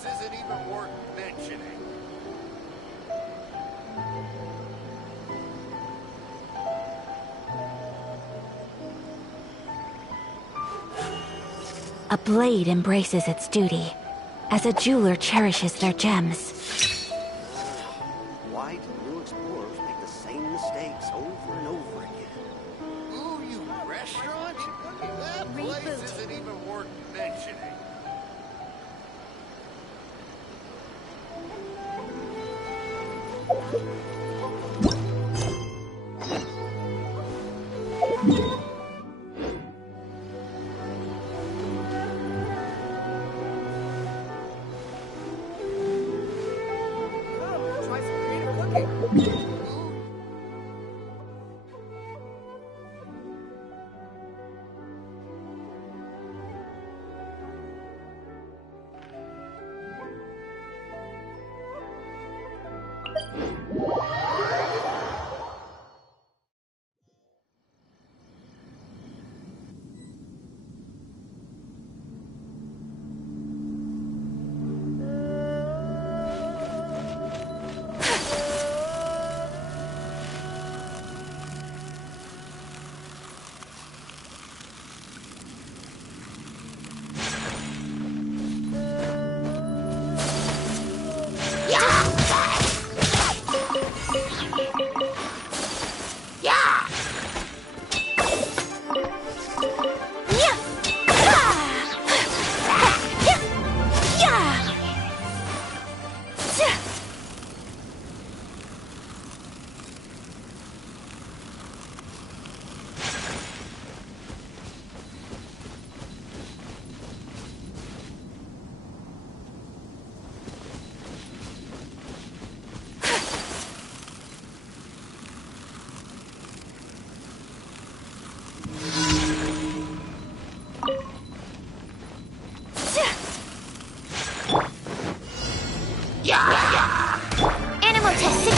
isn't even worth mentioning. A blade embraces its duty, as a jeweler cherishes their gems. Why do new explorers make the same mistakes over and over again? Ooh, you restaurant? That place isn't even worth mentioning. Try some creative cooking. Animal test 6.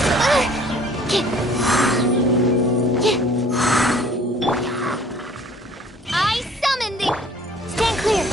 I summon thee. Stand clear.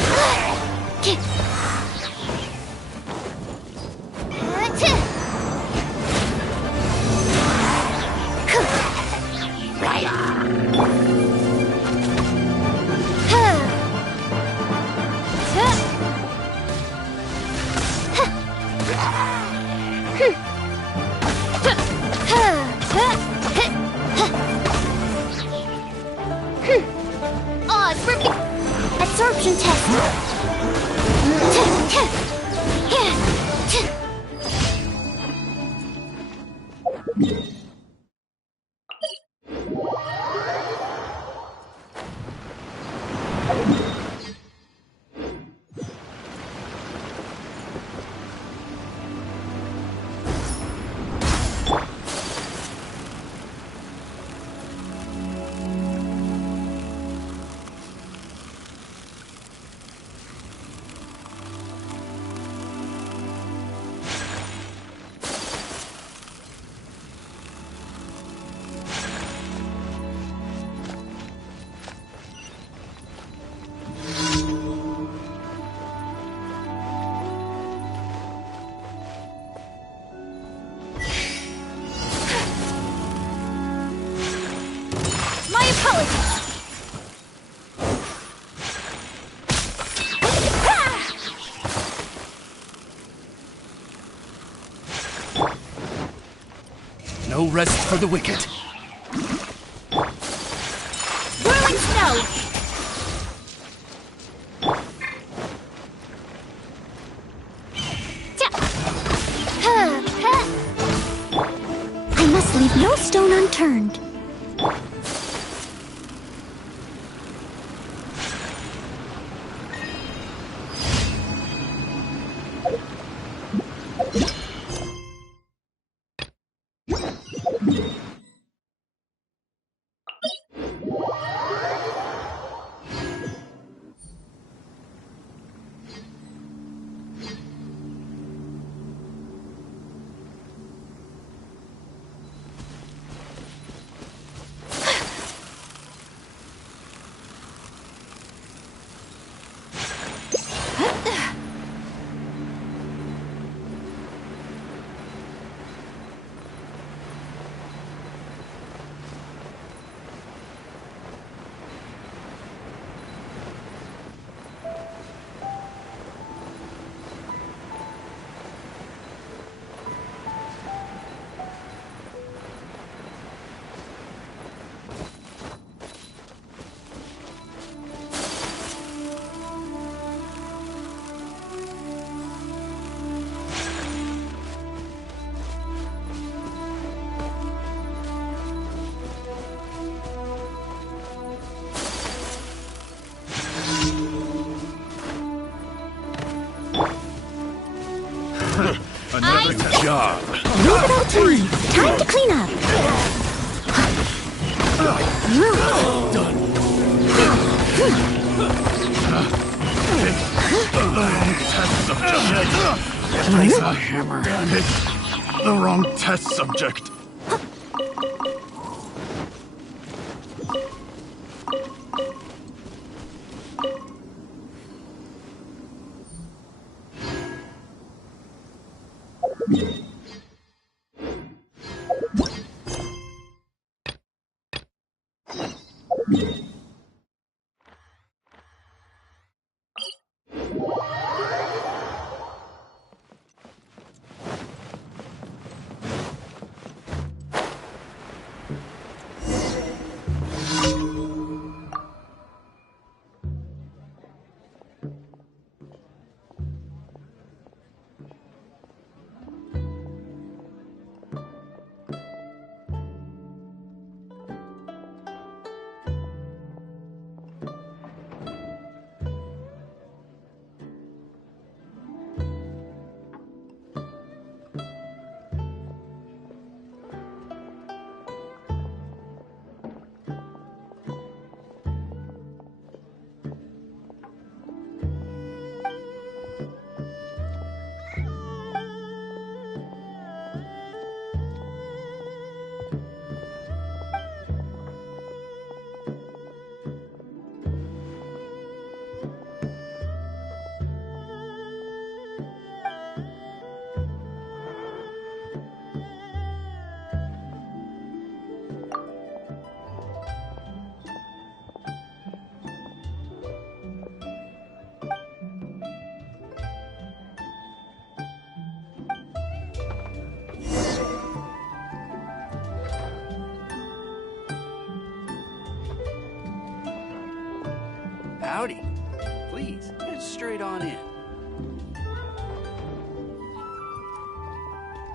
Absorption test. No rest for the wicked. Whirling snow. I must leave no stone unturned. Time to clean up. Test subject. Place my hammer. Damn it. The wrong test subject. Howdy. Please, get straight on in.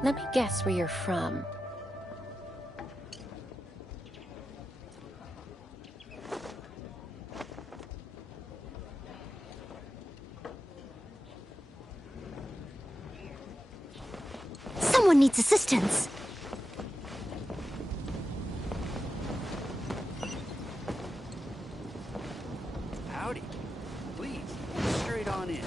Let me guess where you're from. Someone needs assistance. Howdy. Please, get straight on in.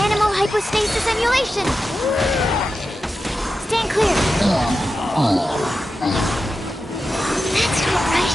Animal hypostasis emulation! Stand clear! That's not right!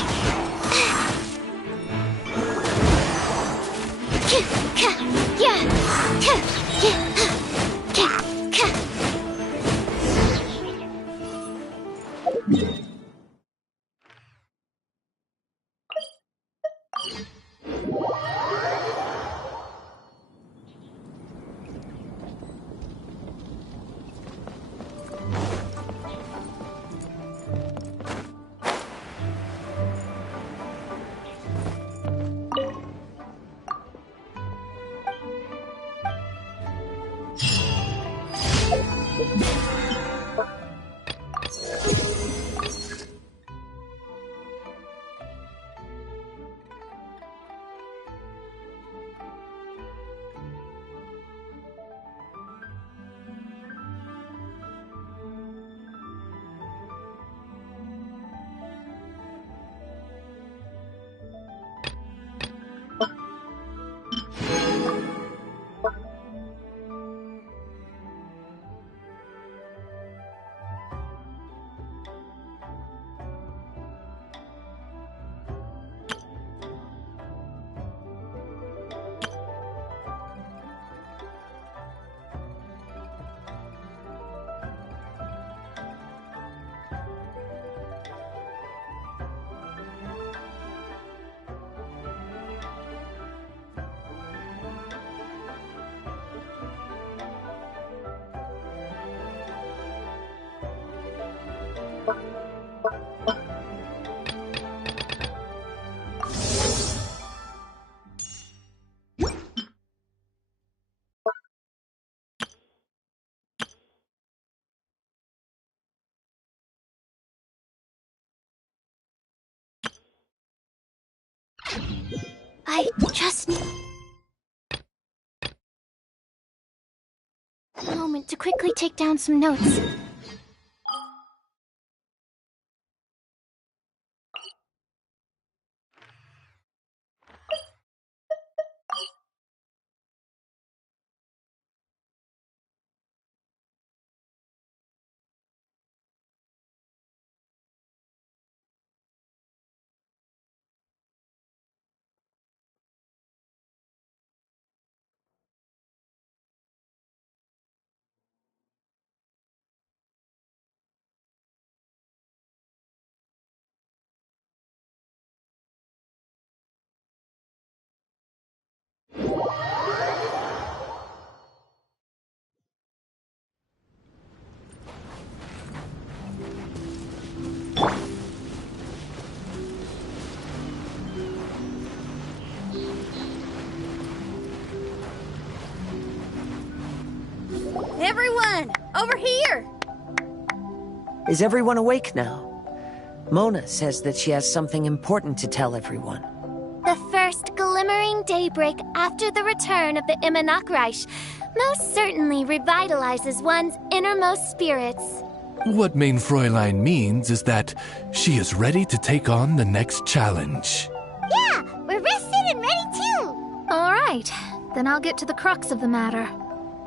I just need a moment to quickly take down some notes. Everyone, over here! Is everyone awake now? Mona says that she has something important to tell everyone. The first glimmering daybreak after the return of the Immanakreich most certainly revitalizes one's innermost spirits. What Main Fräulein means is that she is ready to take on the next challenge. Yeah, we're rested and ready too! Alright, then I'll get to the crux of the matter.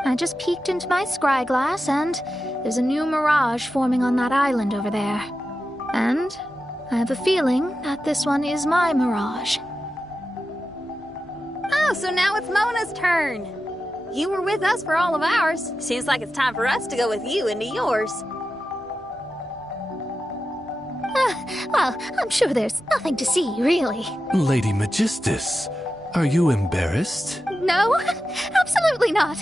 I just peeked into my scry glass and there's a new mirage forming on that island over there. And I have a feeling that this one is my mirage. Oh, so now it's Mona's turn. You were with us for all of ours. Seems like it's time for us to go with you into yours. Well, I'm sure there's nothing to see, really. Lady Magistus, are you embarrassed? No, absolutely not.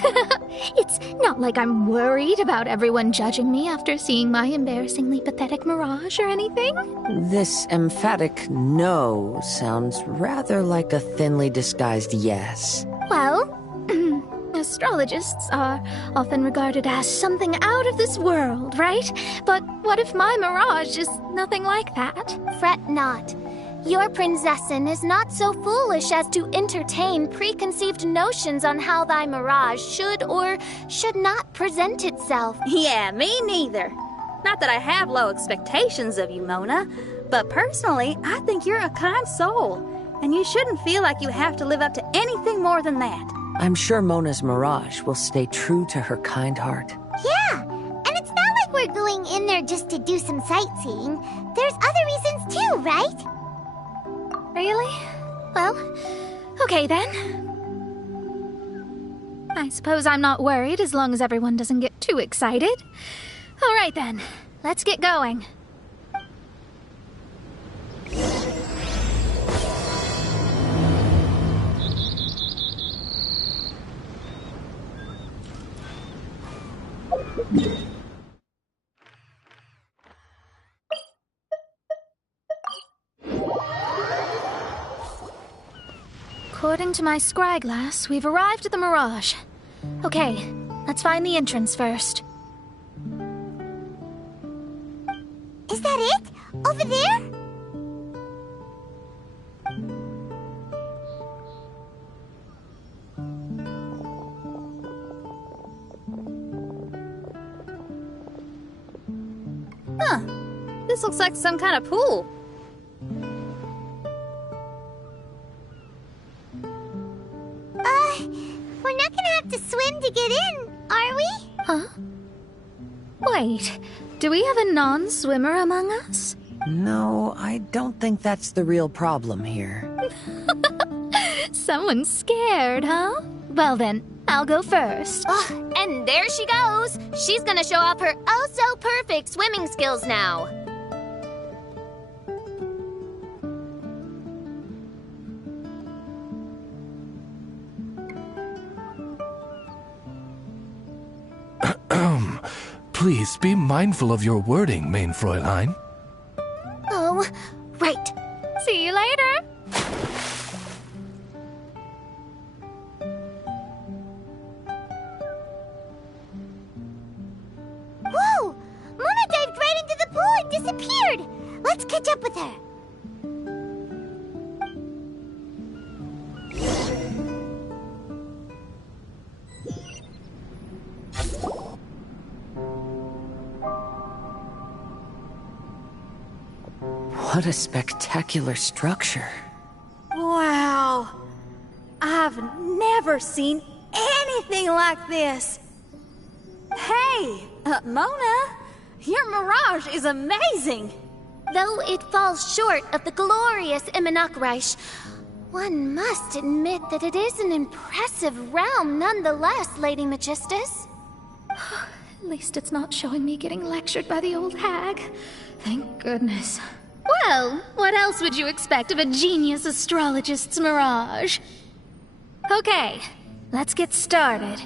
It's not like I'm worried about everyone judging me after seeing my embarrassingly pathetic mirage or anything. This emphatic no sounds rather like a thinly disguised yes. Well, astrologists are often regarded as something out of this world, right? But what if my mirage is nothing like that? Fret not. Your Prinzessin is not so foolish as to entertain preconceived notions on how thy mirage should or should not present itself. Yeah, me neither. Not that I have low expectations of you, Mona, but personally, I think you're a kind soul, and you shouldn't feel like you have to live up to anything more than that. I'm sure Mona's mirage will stay true to her kind heart. Yeah, and it's not like we're going in there just to do some sightseeing. There's other reasons too, right? Really? Well, okay then. I suppose I'm not worried as long as everyone doesn't get too excited. All right then, let's get going. According to my scry glass, we've arrived at the Mirage. Okay, let's find the entrance first. Is that it? Over there? Huh. This looks like some kind of pool. We're not gonna have to swim to get in, are we? Huh? Wait, do we have a non-swimmer among us? No, I don't think that's the real problem here. Someone's scared, huh? Well then, I'll go first. Oh, and there she goes. She's gonna show off her oh-so-perfect swimming skills now. Please be mindful of your wording, Main Fräulein. Oh, right. See you later. Whoa! Mona dived right into the pool and disappeared. Let's catch up with her. What a spectacular structure. Wow. I've never seen anything like this. Hey, Mona, your mirage is amazing. Though it falls short of the glorious Immonakreich, one must admit that it is an impressive realm nonetheless, Lady Magistus. At least it's not showing me getting lectured by the old hag. Thank goodness. Well, what else would you expect of a genius astrologist's mirage? Okay, let's get started.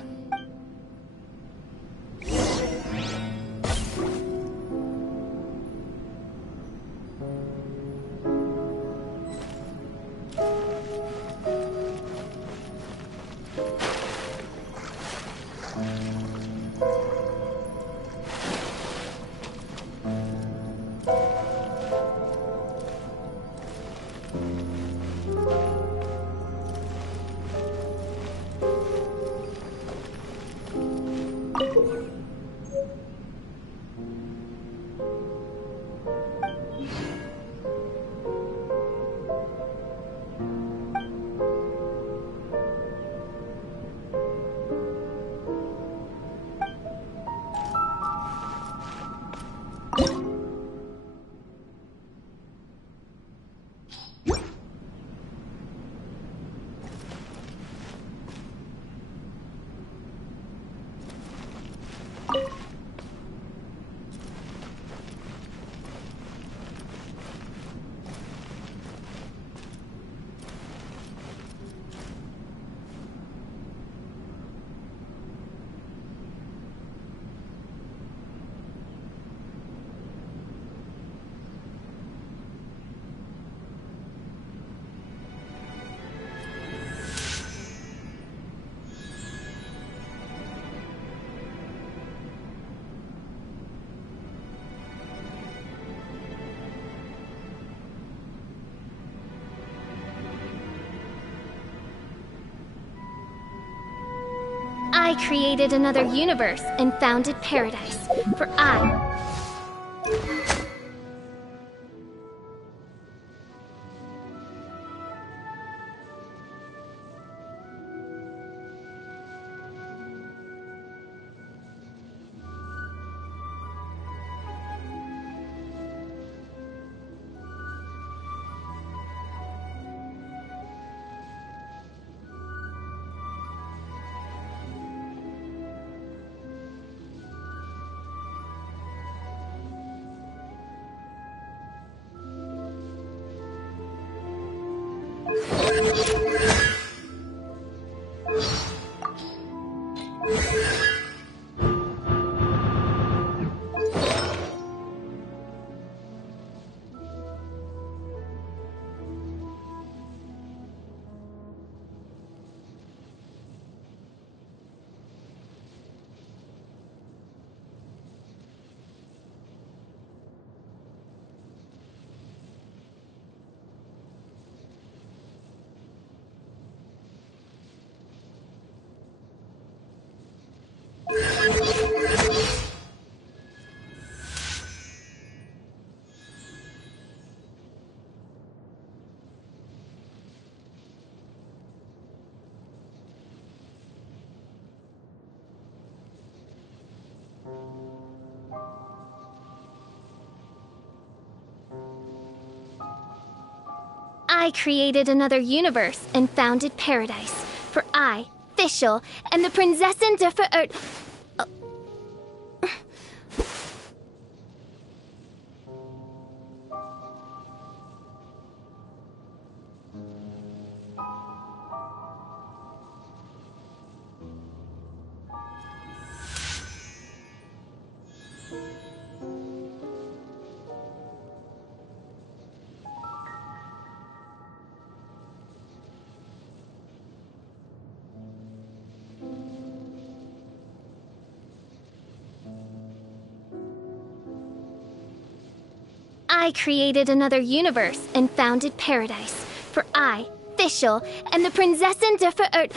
I created another universe and founded paradise, for I... I created another universe and founded paradise, for I, Fischl, am the Prinzessin der Verirrt... I created another universe and founded paradise, for I, Fischl, am the Prinzessin der Verirrt...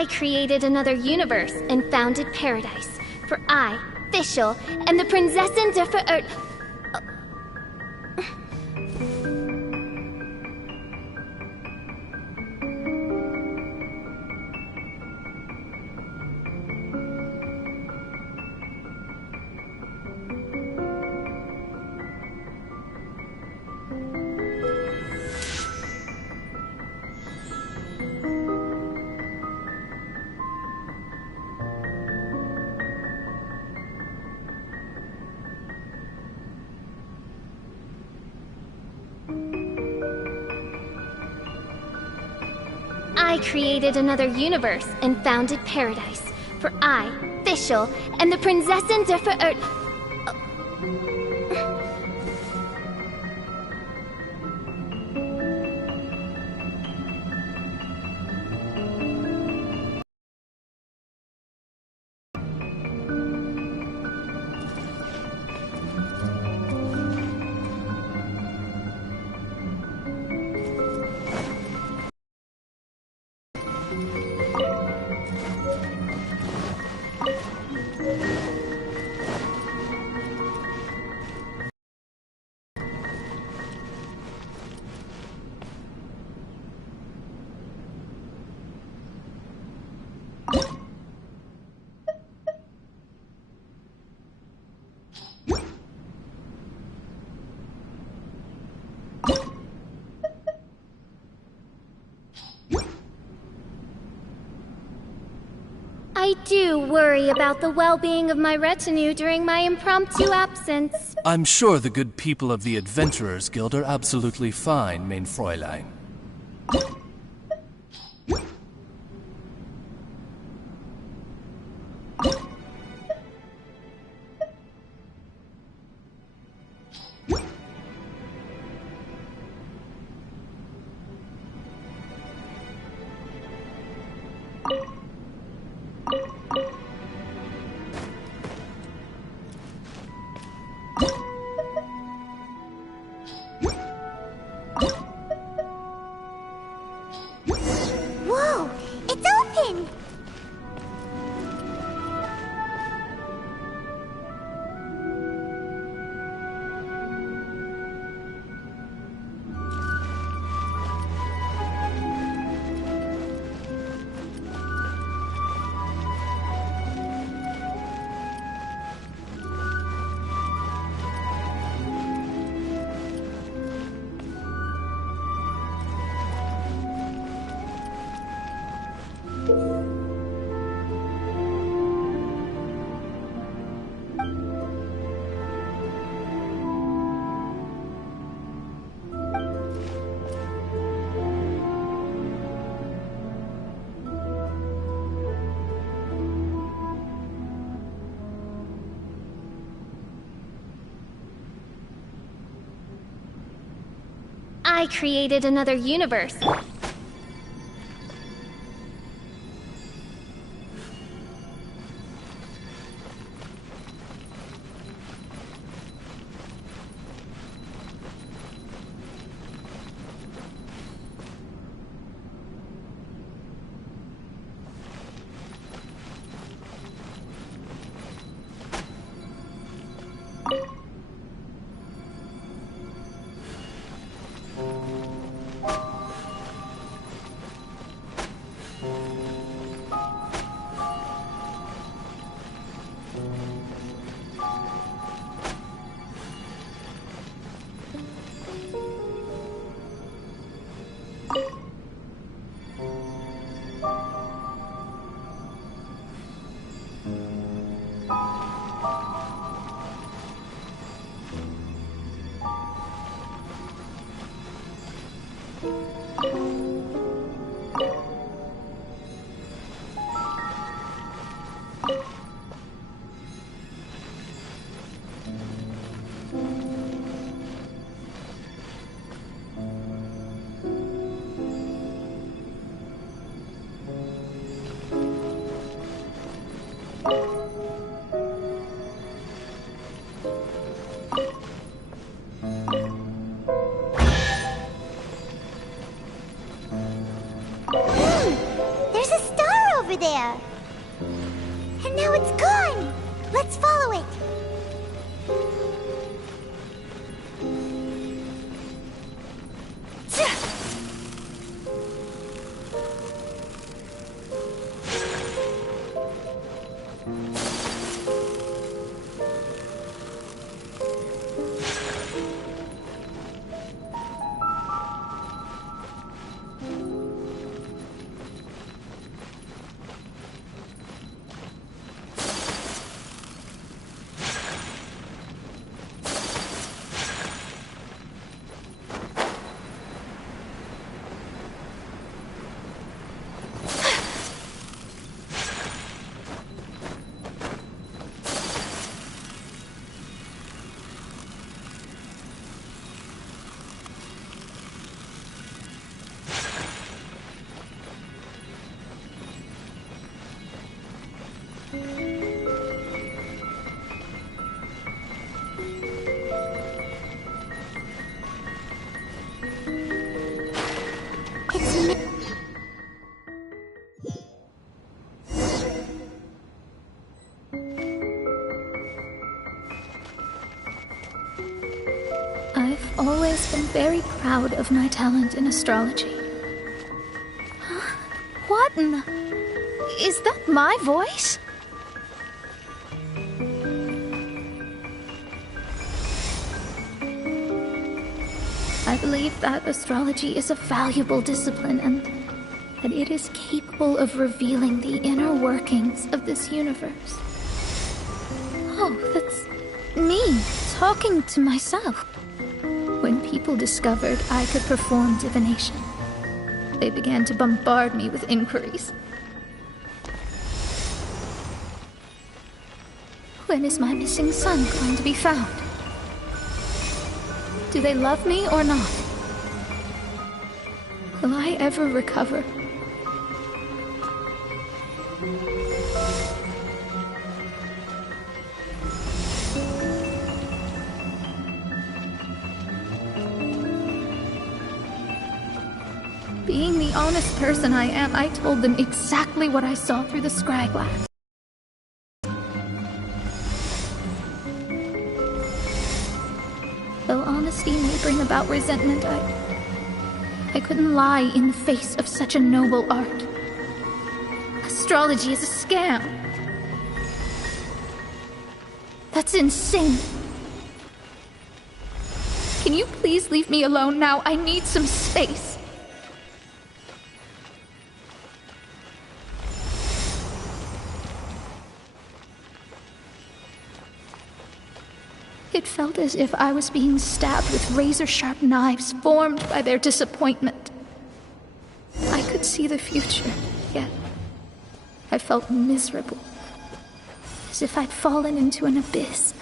I created another universe and founded paradise. For I, Fischl, and the Prinzessin der Verirrt... I created another universe and founded paradise. For I, Fischl, and the Prinzessin der Verirrt... I do worry about the well-being of my retinue during my impromptu absence. I'm sure the good people of the Adventurers Guild are absolutely fine, mein Fräulein. Whoa! It's open! I created another universe. there. And now it's gone. Let's follow it. I've always been very proud of my talent in astrology. Huh? What in the... Is that my voice? I believe that astrology is a valuable discipline and that it is capable of revealing the inner workings of this universe. Oh, that's me talking to myself. When people discovered I could perform divination, they began to bombard me with inquiries. When is my missing son going to be found? Do they love me or not? Will I ever recover? Being the honest person I am, I told them exactly what I saw through the scryglass. Though honesty may bring about resentment, I couldn't lie in the face of such a noble art. Astrology is a scam. That's insane. Can you please leave me alone now? I need some space. It felt as if I was being stabbed with razor-sharp knives formed by their disappointment. I could see the future, yet I felt miserable, as if I'd fallen into an abyss.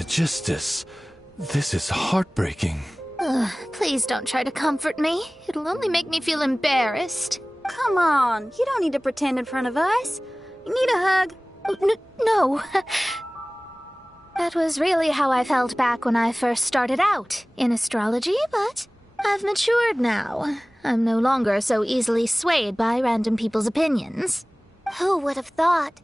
Aegisthus, this is heartbreaking. Please don't try to comfort me. It'll only make me feel embarrassed. Come on, you don't need to pretend in front of us. You need a hug. No. That was really how I felt back when I first started out in astrology, but I've matured now. I'm no longer so easily swayed by random people's opinions. Who would have thought?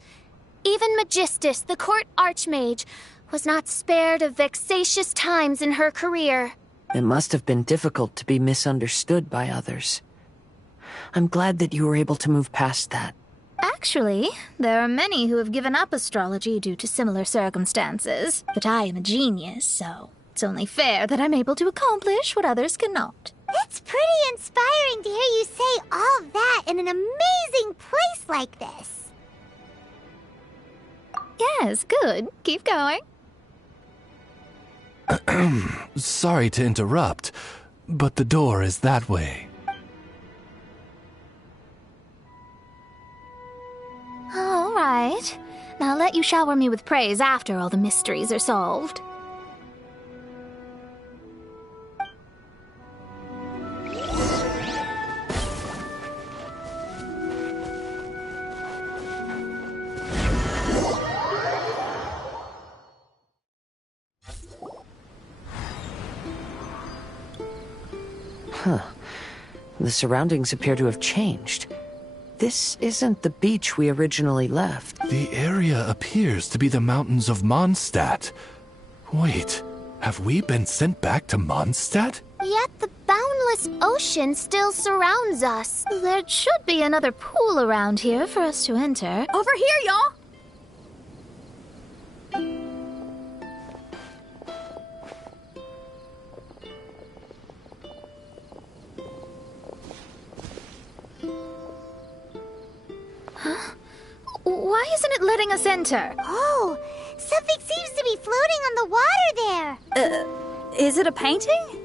Even Magistus, the court archmage, was not spared of vexatious times in her career. It must have been difficult to be misunderstood by others. I'm glad that you were able to move past that. Actually, there are many who have given up astrology due to similar circumstances. But I am a genius, so it's only fair that I'm able to accomplish what others cannot. It's pretty inspiring to hear you say all that in an amazing place like this. Yes, good. Keep going. Sorry to interrupt, but the door is that way. All right. Now let you shower me with praise after all the mysteries are solved. Huh. The surroundings appear to have changed. This isn't the beach we originally left. The area appears to be the mountains of Mondstadt. Wait, have we been sent back to Mondstadt? Yet the boundless ocean still surrounds us. There should be another pool around here for us to enter. Over here, y'all! Why isn't it letting us enter? Oh, something seems to be floating on the water there. Is it a painting?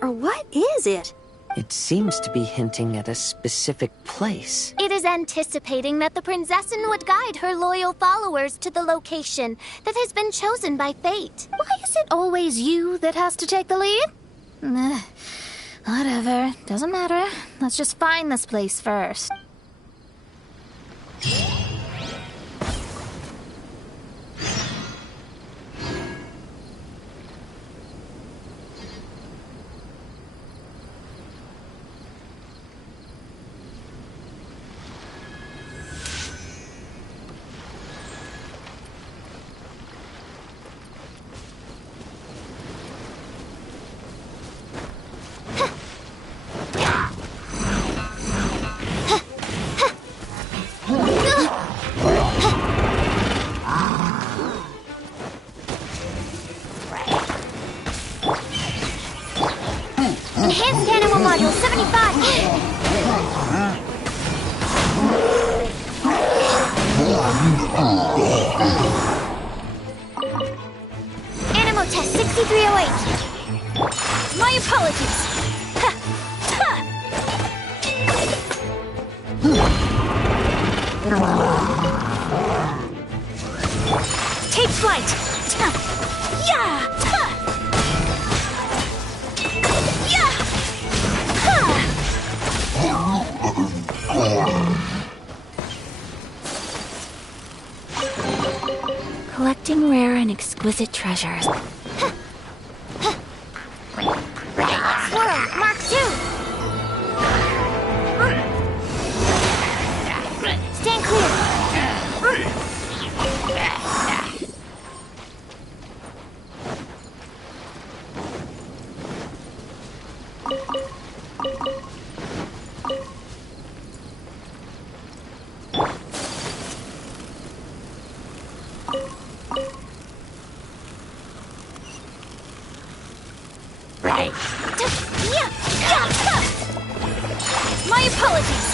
Or what is it? It seems to be hinting at a specific place. It is anticipating that the Prinzessin would guide her loyal followers to the location that has been chosen by fate. Why is it always you that has to take the lead? Whatever. Doesn't matter. Let's just find this place first. Enhanced Animal Module 75! Animal Test 6308! My apologies! Ha! Ha! Take flight! Ta! Yeah! Ha! Yeah! Ha! Collecting rare and exquisite treasures. Swirl, Mark 2! Stand clear! My apologies!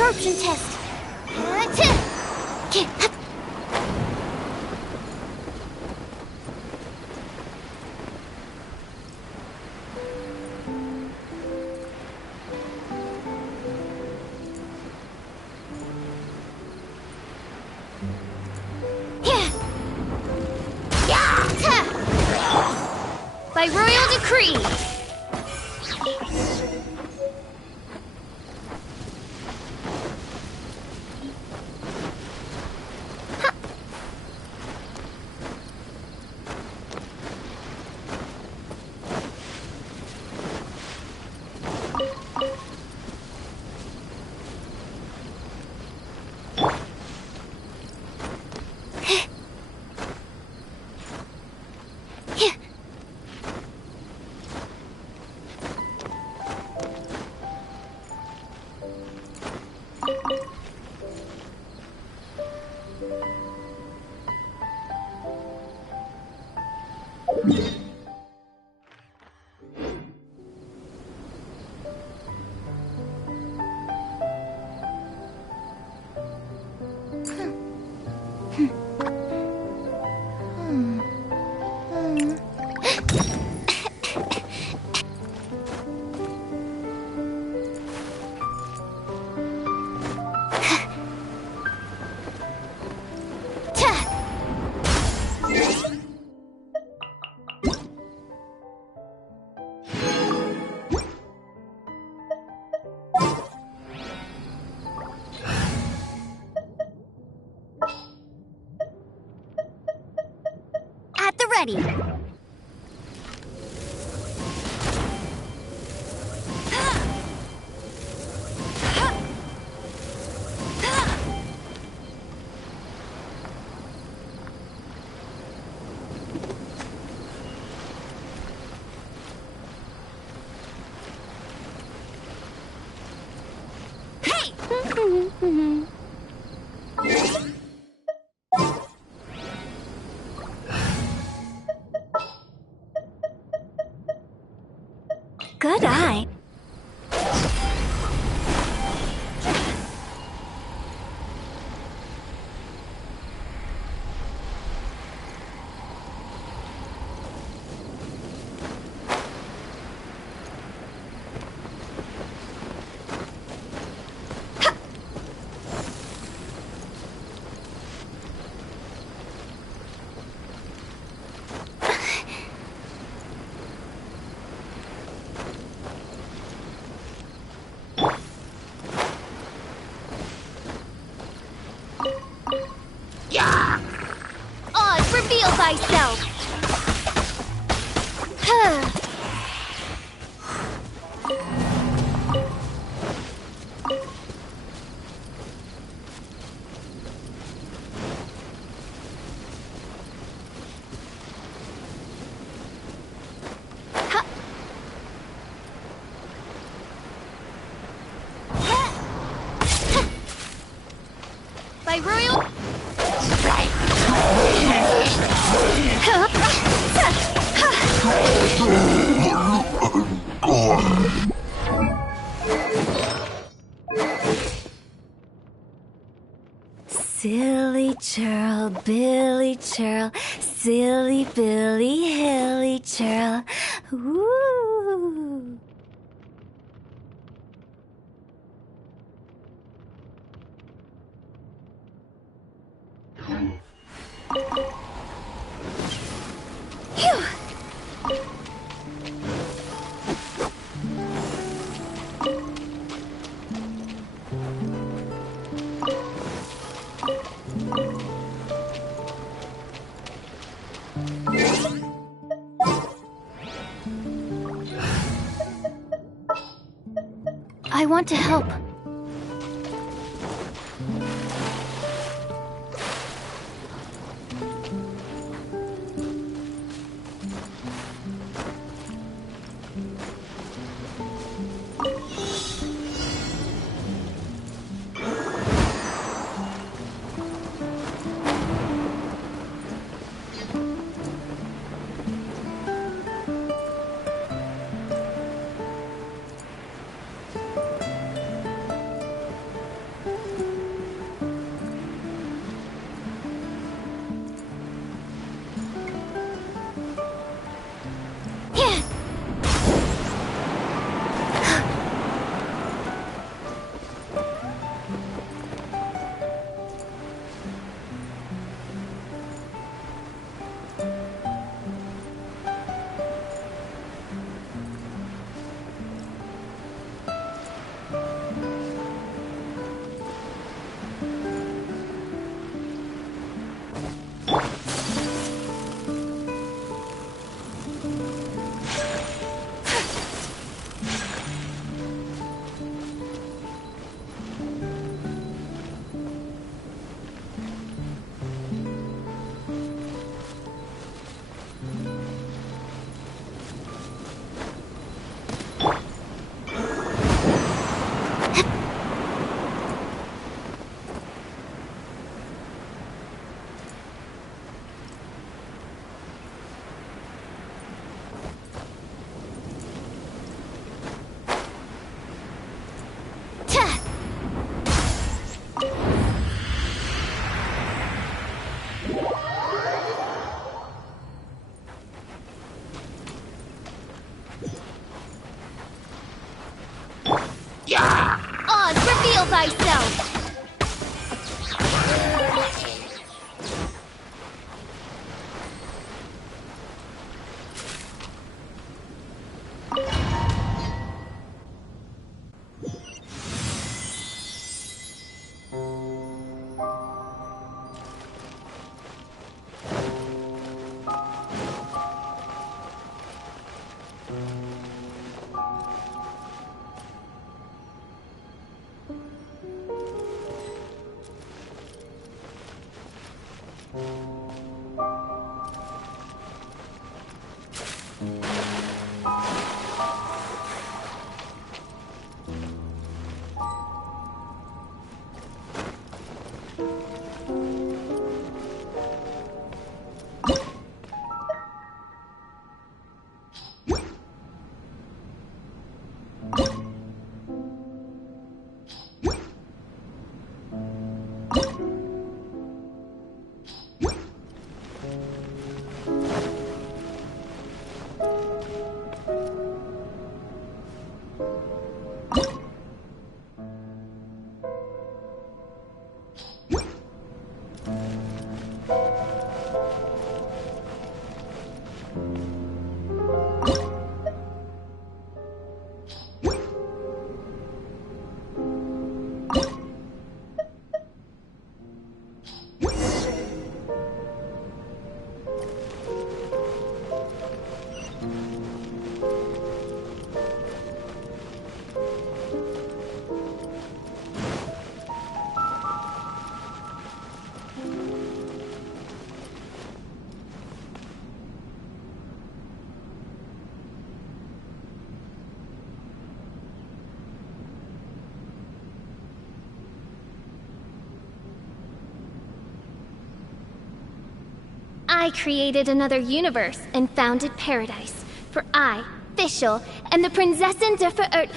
absorption test. By royal decree! At the ready. Good eye. Oz, reveal thyself! By royal... Silly churl, Billy churl, silly Billy, hilly churl. Woo! Phew! I want to help. reveal thyself! I created another universe and founded paradise. For I, Fischl, am the Prinzessin der Verirrten.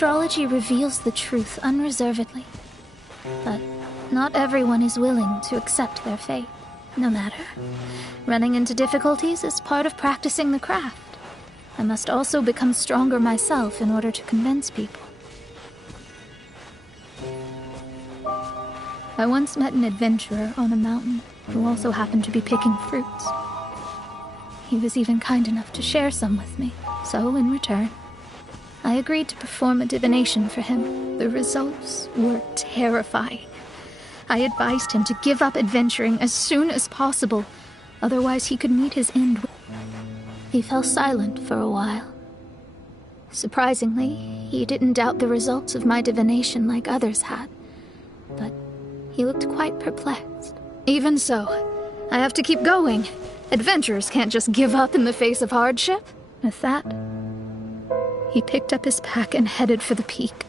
astrology reveals the truth unreservedly. But not everyone is willing to accept their fate. No matter. Running into difficulties is part of practicing the craft. I must also become stronger myself in order to convince people. I once met an adventurer on a mountain who also happened to be picking fruits. He was even kind enough to share some with me, so in return, I agreed to perform a divination for him. The results were terrifying. I advised him to give up adventuring as soon as possible, otherwise he could meet his end. He fell silent for a while. Surprisingly, he didn't doubt the results of my divination like others had, but he looked quite perplexed. Even so, I have to keep going. Adventurers can't just give up in the face of hardship. With that, he picked up his pack and headed for the peak.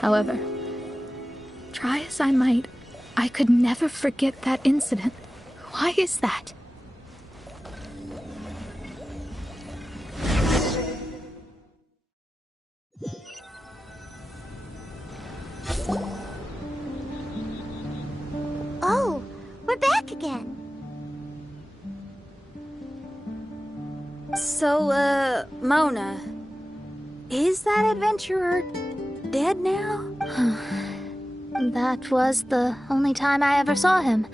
However, try as I might, I could never forget that incident. Why is that? Oh, we're back again. So, Mona, is that adventurer dead now? That was the only time I ever saw him,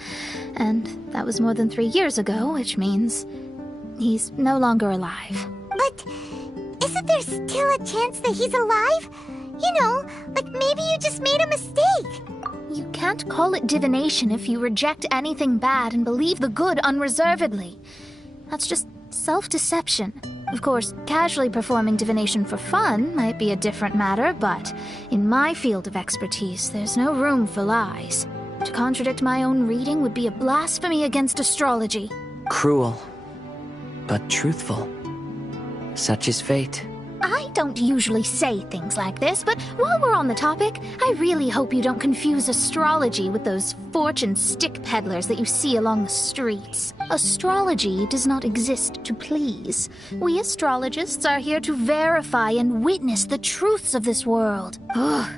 and that was more than 3 years ago, which means he's no longer alive. But isn't there still a chance that he's alive? You know, like maybe you just made a mistake. You can't call it divination if you reject anything bad and believe the good unreservedly. That's just self-deception. Of course, casually performing divination for fun might be a different matter, but in my field of expertise, there's no room for lies. To contradict my own reading would be a blasphemy against astrology. Cruel, but truthful. Such is fate. I don't usually say things like this, but while we're on the topic, I really hope you don't confuse astrology with those fortune stick peddlers that you see along the streets. Astrology does not exist to please. We astrologists are here to verify and witness the truths of this world. Ugh.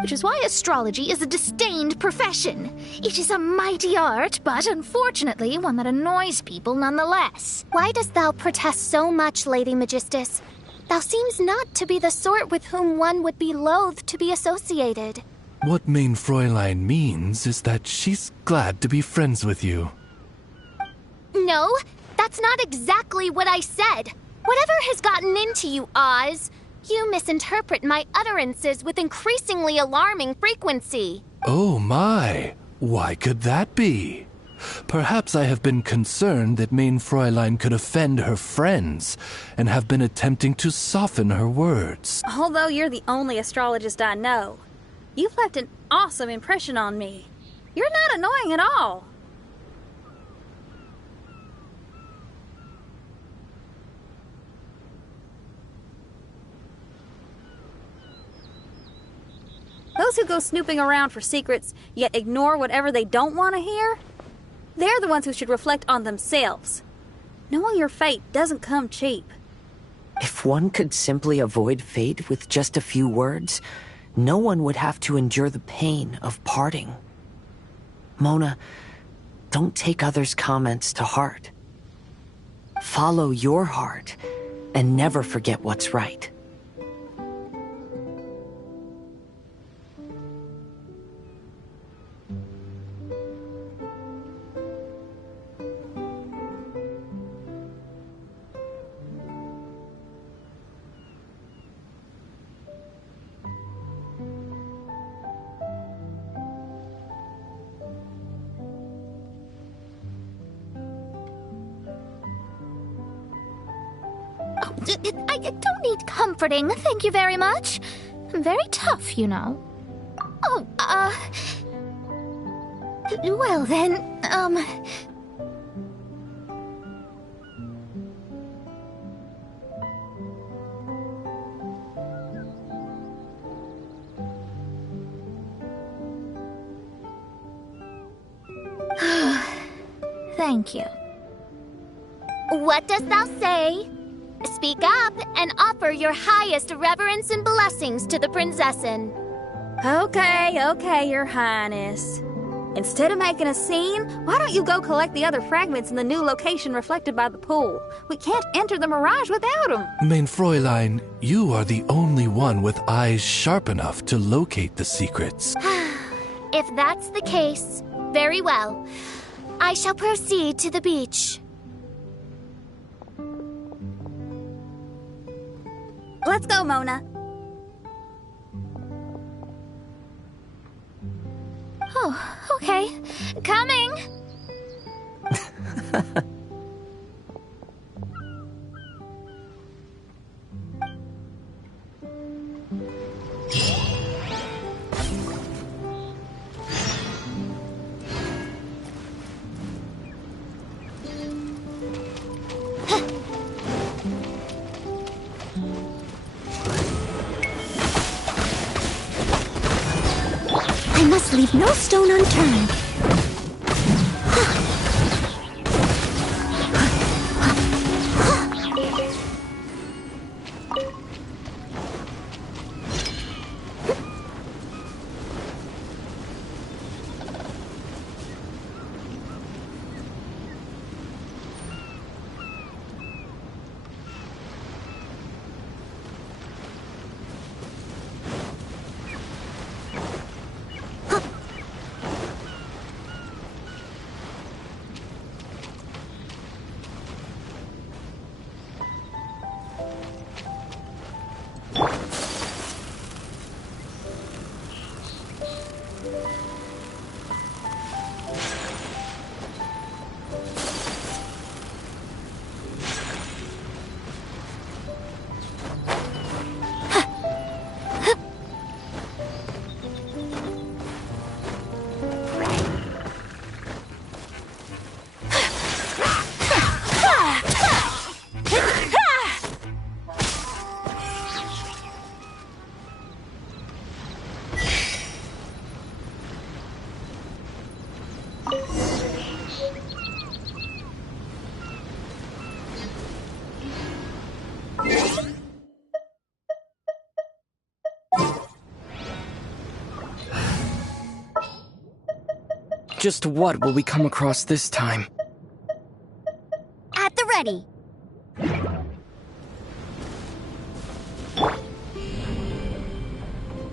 Which is why astrology is a disdained profession. It is a mighty art, but unfortunately one that annoys people nonetheless. Why dost thou protest so much, Lady Magistus? Thou seems not to be the sort with whom one would be loath to be associated. What Mein Fräulein means is that she's glad to be friends with you. No, that's not exactly what I said. Whatever has gotten into you, Oz? You misinterpret my utterances with increasingly alarming frequency. Oh my, why could that be? Perhaps I have been concerned that Mein Fräulein could offend her friends, and have been attempting to soften her words. Although you're the only astrologist I know, you've left an awesome impression on me. You're not annoying at all. Those who go snooping around for secrets, yet ignore whatever they don't want to hear, they're the ones who should reflect on themselves. Knowing your fate doesn't come cheap. If one could simply avoid fate with just a few words, no one would have to endure the pain of parting. Mona, don't take others' comments to heart. Follow your heart, and never forget what's right. I don't need comforting, thank you very much. Very tough, you know. Oh, well then, thank you. What dost thou say? Speak up and offer your highest reverence and blessings to the Prinzessin. Okay, Your Highness. Instead of making a scene, why don't you go collect the other fragments in the new location reflected by the pool? We can't enter the Mirage without them. Mein Fräulein, you are the only one with eyes sharp enough to locate the secrets. If that's the case, very well. I shall proceed to the beach. Let's go, Mona. Oh, okay. Coming! I must leave no stone unturned. Just what will we come across this time? At the ready.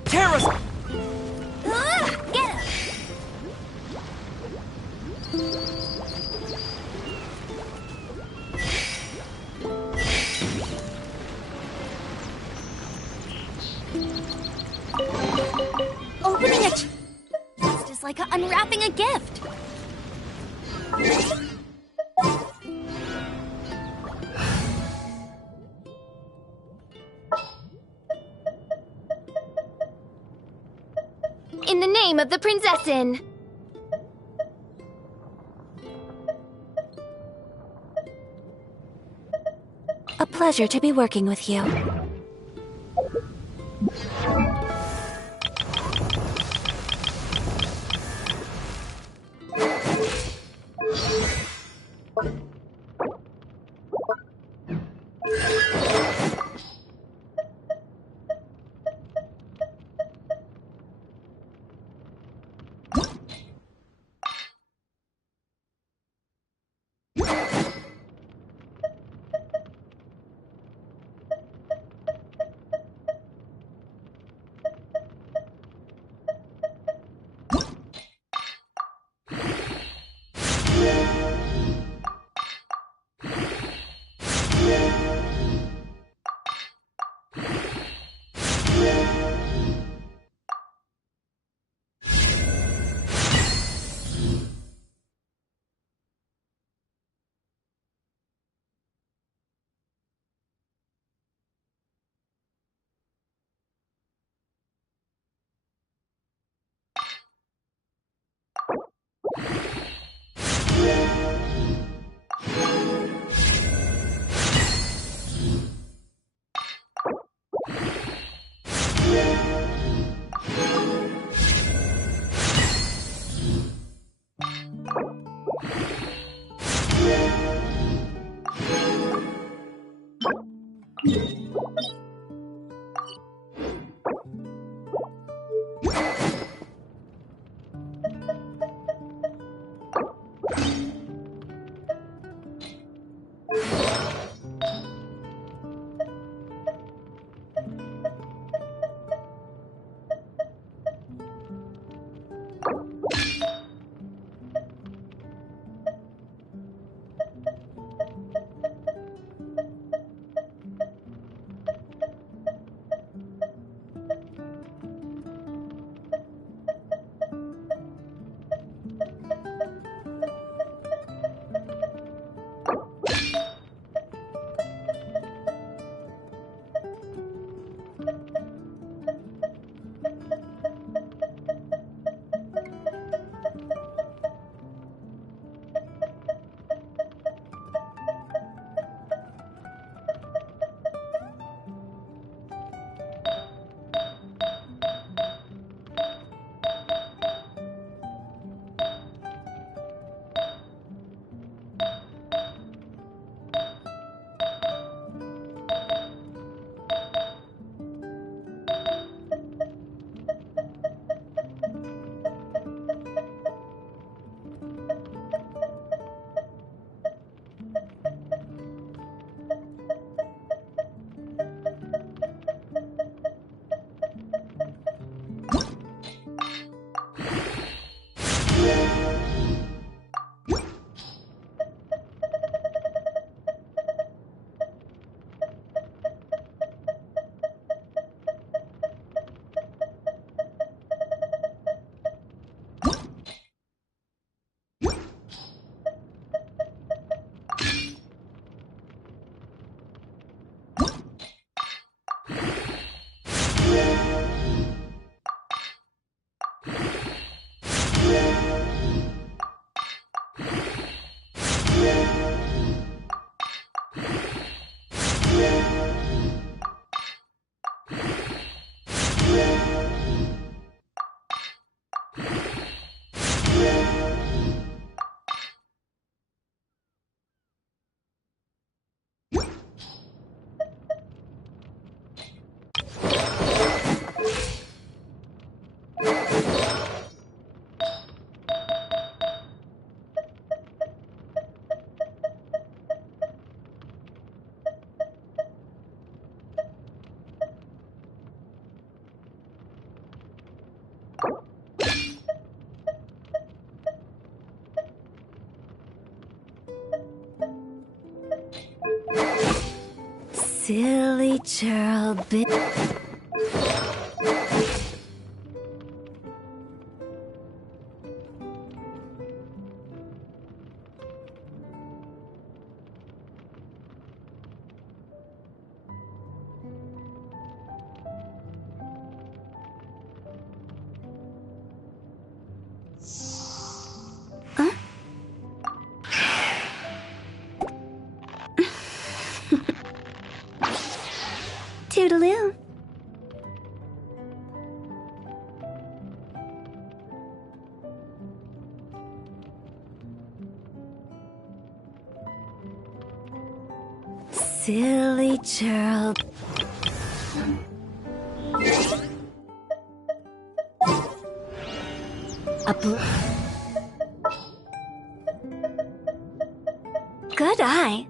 Terrace! Get him! Opening it! It's just like unwrapping a gift. In the name of the Prinzessin. A pleasure to be working with you. Silly churl bit. Toodaloo. Silly churl. Good eye.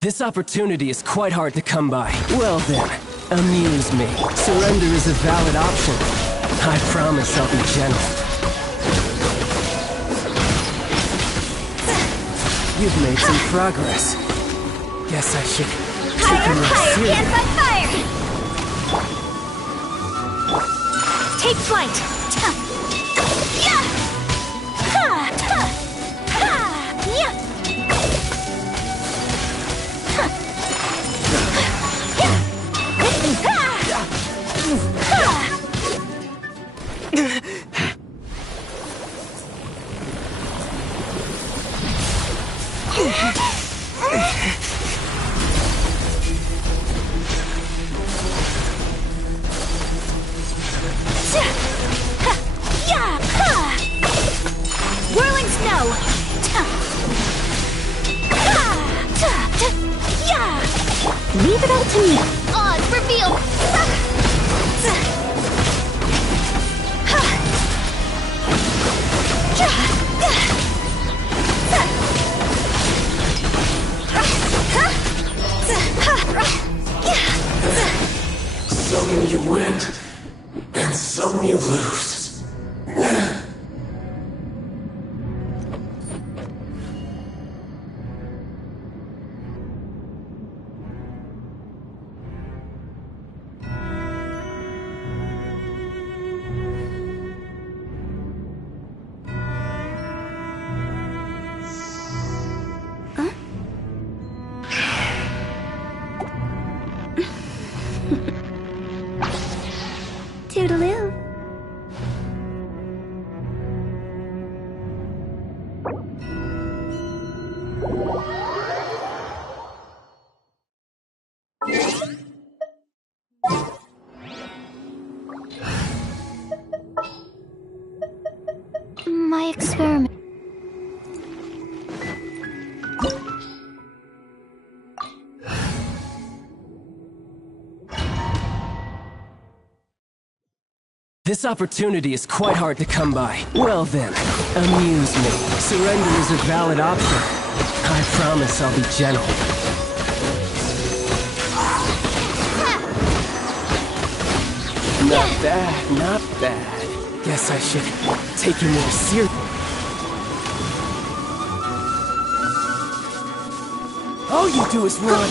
This opportunity is quite hard to come by. Well then, amuse me. Surrender is a valid option. I promise I'll be gentle. You've made some progress. Guess I should take you more seriously. Hands on fire! Take flight! Some you win, and some you lose. Toodaloo. My experiment. This opportunity is quite hard to come by. Well then, amuse me. Surrender is a valid option. I promise I'll be gentle. Not bad, not bad. Guess I should take you more seriously. All you do is run.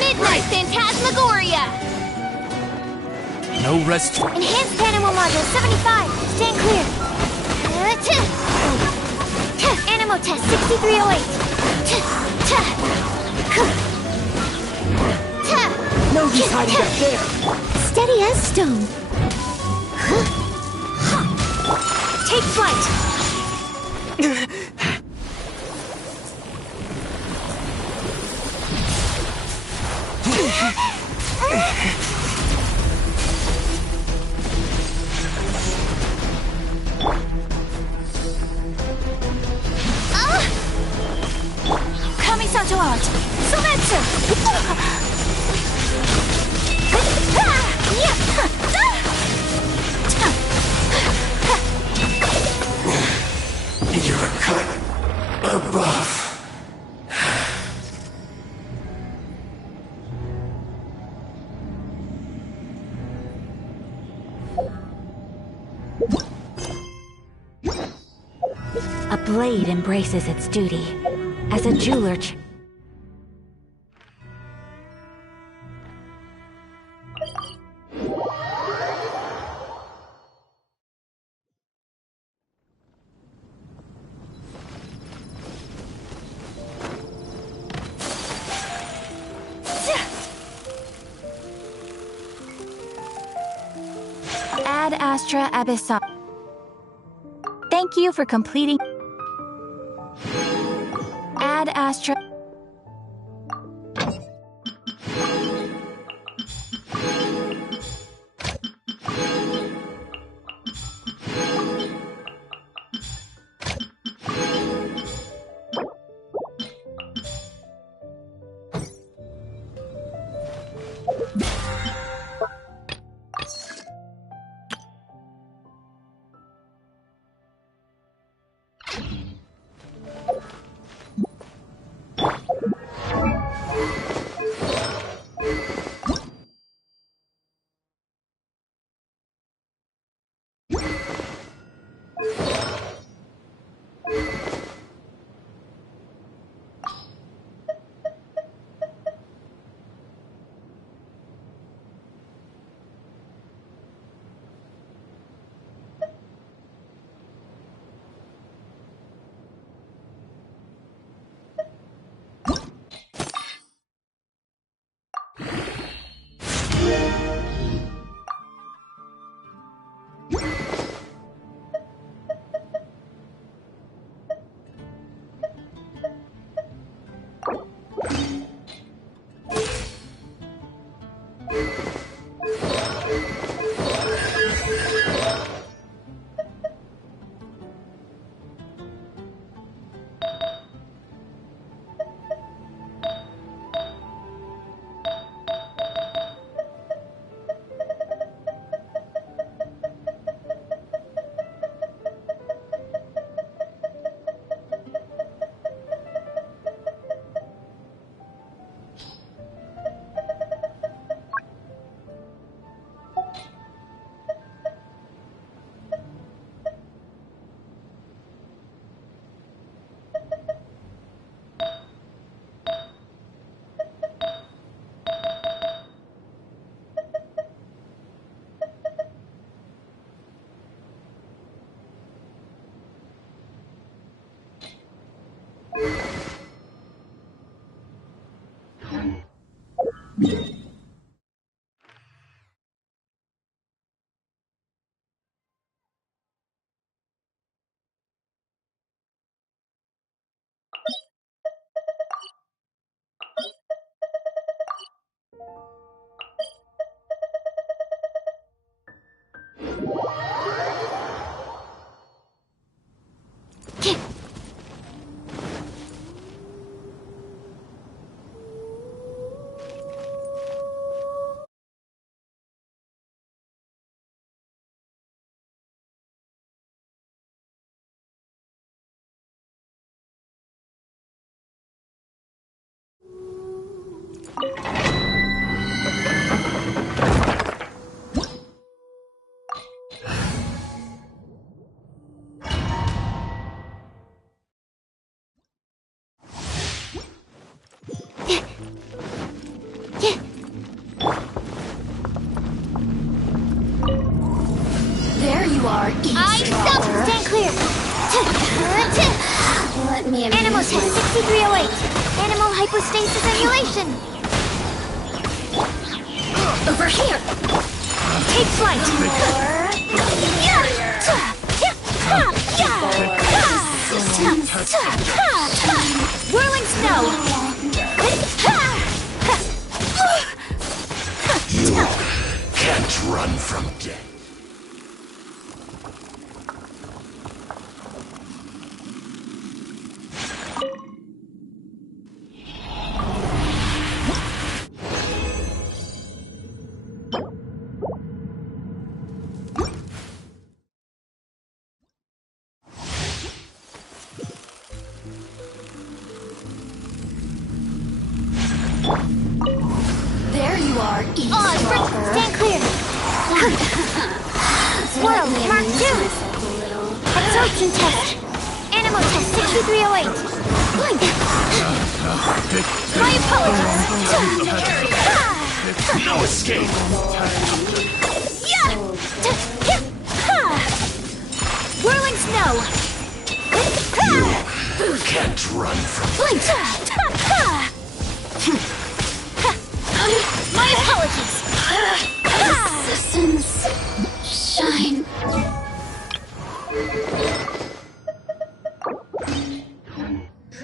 Midnight Phantasmagoria! No rest. Enhanced Animal Module 75. Stand clear. Animal Test 6308. No use hiding back there. Steady as stone. Take flight. Kamisato art. Sometsu. You're a cut above. A blade embraces its duty. As a jeweler Ad Astra Abyssa. Thank you for completing. Ad Astra. There you are, Stop! Stand clear! Let me Animal test 6308. Animal hypostasis emulation. Over here! Take flight. Whirling snow. You can't run from death. There you are, eavesdropper. Stand clear. Swirl, Mark 2. Absorption test. Animal test 6308. My apologies. No escape. Whirling snow. You can't run from My apologies. Resistance. Shine.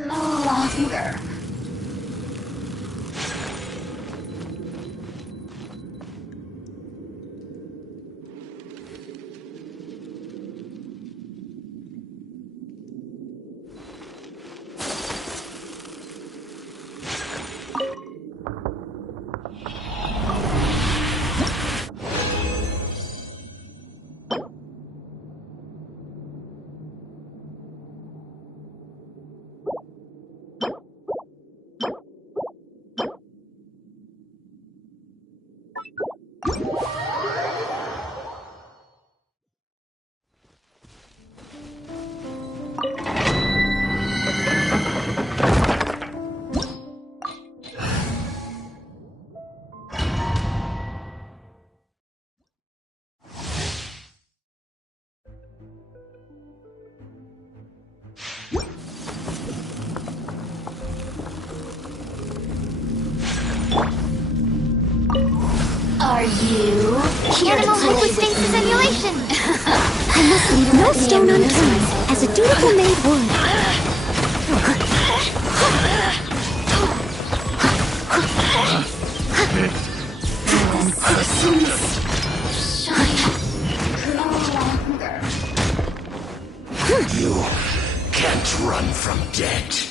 No longer. Are you here Animal to play hypostasis with me? emulation. I must leave no stone unturned, as a dutiful maid would. The citizens shine no longer. You can't run from death.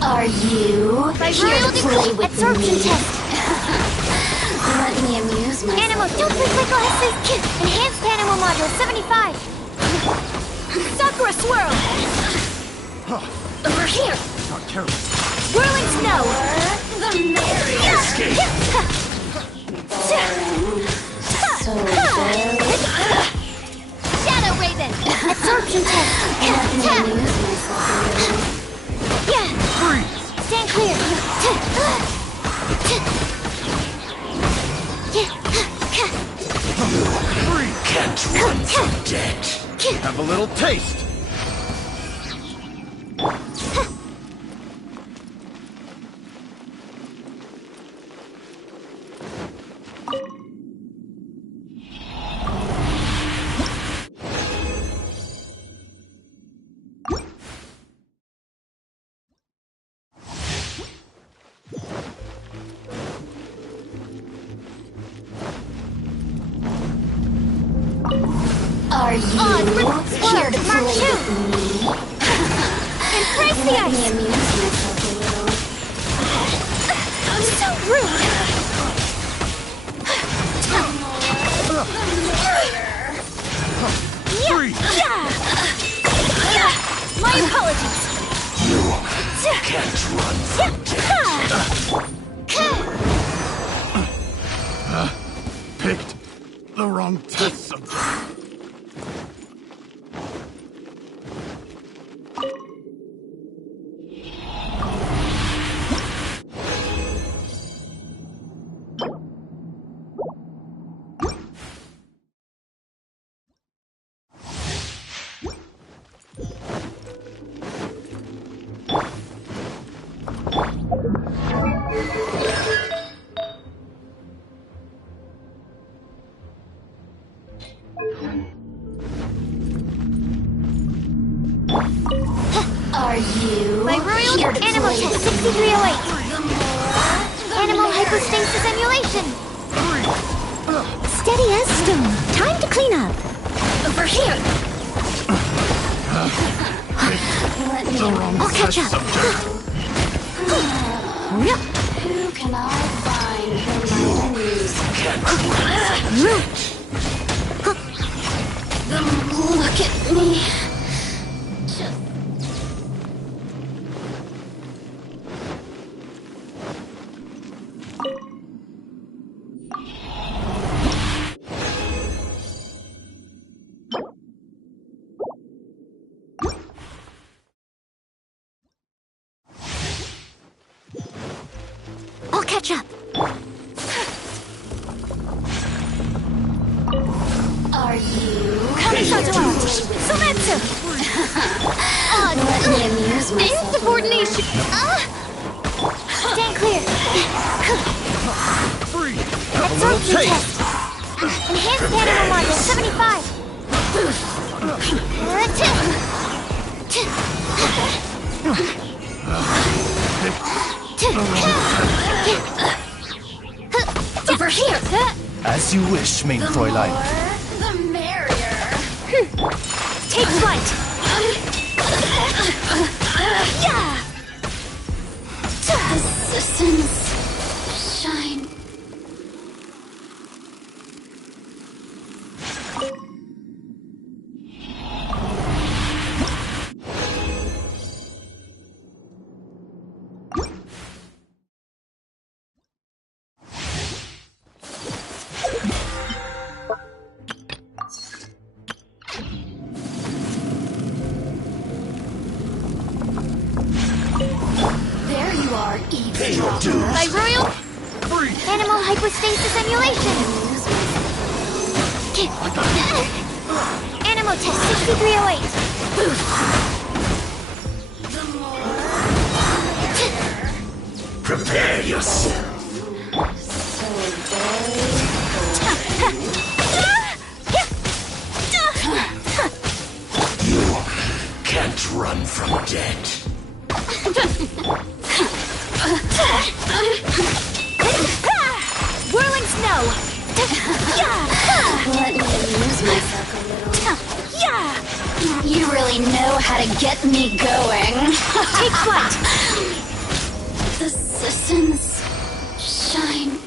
Are you here to play with absorption me? test. Let me amuse myself. Animal, don't break my glasses. Enhanced animal module 75. Sakura swirl. Over here. Not careful. Whirling snow. The merrier. Escape. So Absorption test. Yeah. Stand clear. Can't run from death. Have a little taste. Are you here to play with me? Embrace the ice! So rude! My apologies! You can't run from death. Picked the wrong test subject. Are you My royal here to animal play test with 6308. Animal hypostasis emulation. Steady as stone. Time to clean up. Over here. I'll catch up. Who can I find Look at me. I'll catch up. Are you Coming so Sumetsu! Let me amuse myself. Insubordination! Stand clear! Absorption test! Enhanced animal module 75! Over here! As you wish, main Fräulein. The merrier. Take flight! Assistance. Shine. There you are, eavesdropper. By royal animal hypostasis emulation! Animal test 6308! Prepare yourself. You can't run from death. Whirling snow! Let me amuse myself a little. You really know how to get me going. Take flight! Assistance. Shine.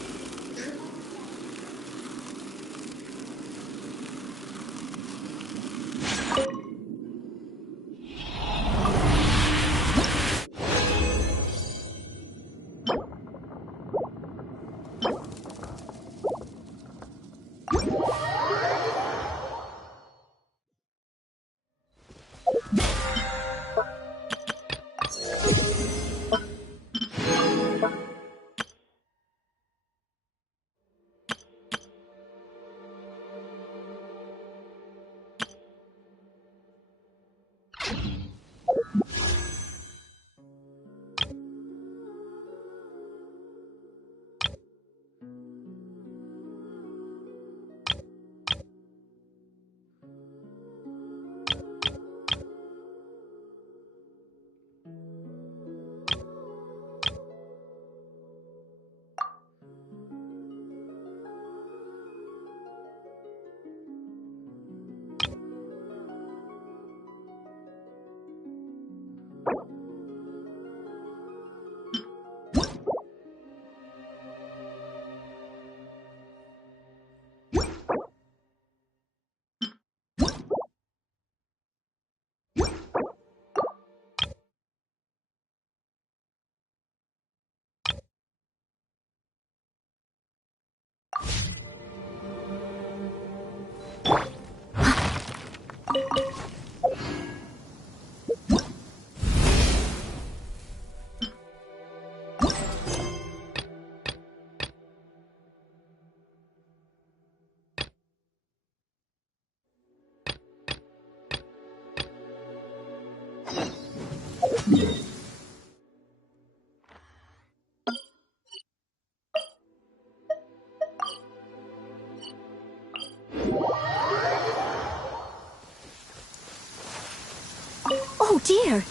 Oh dear!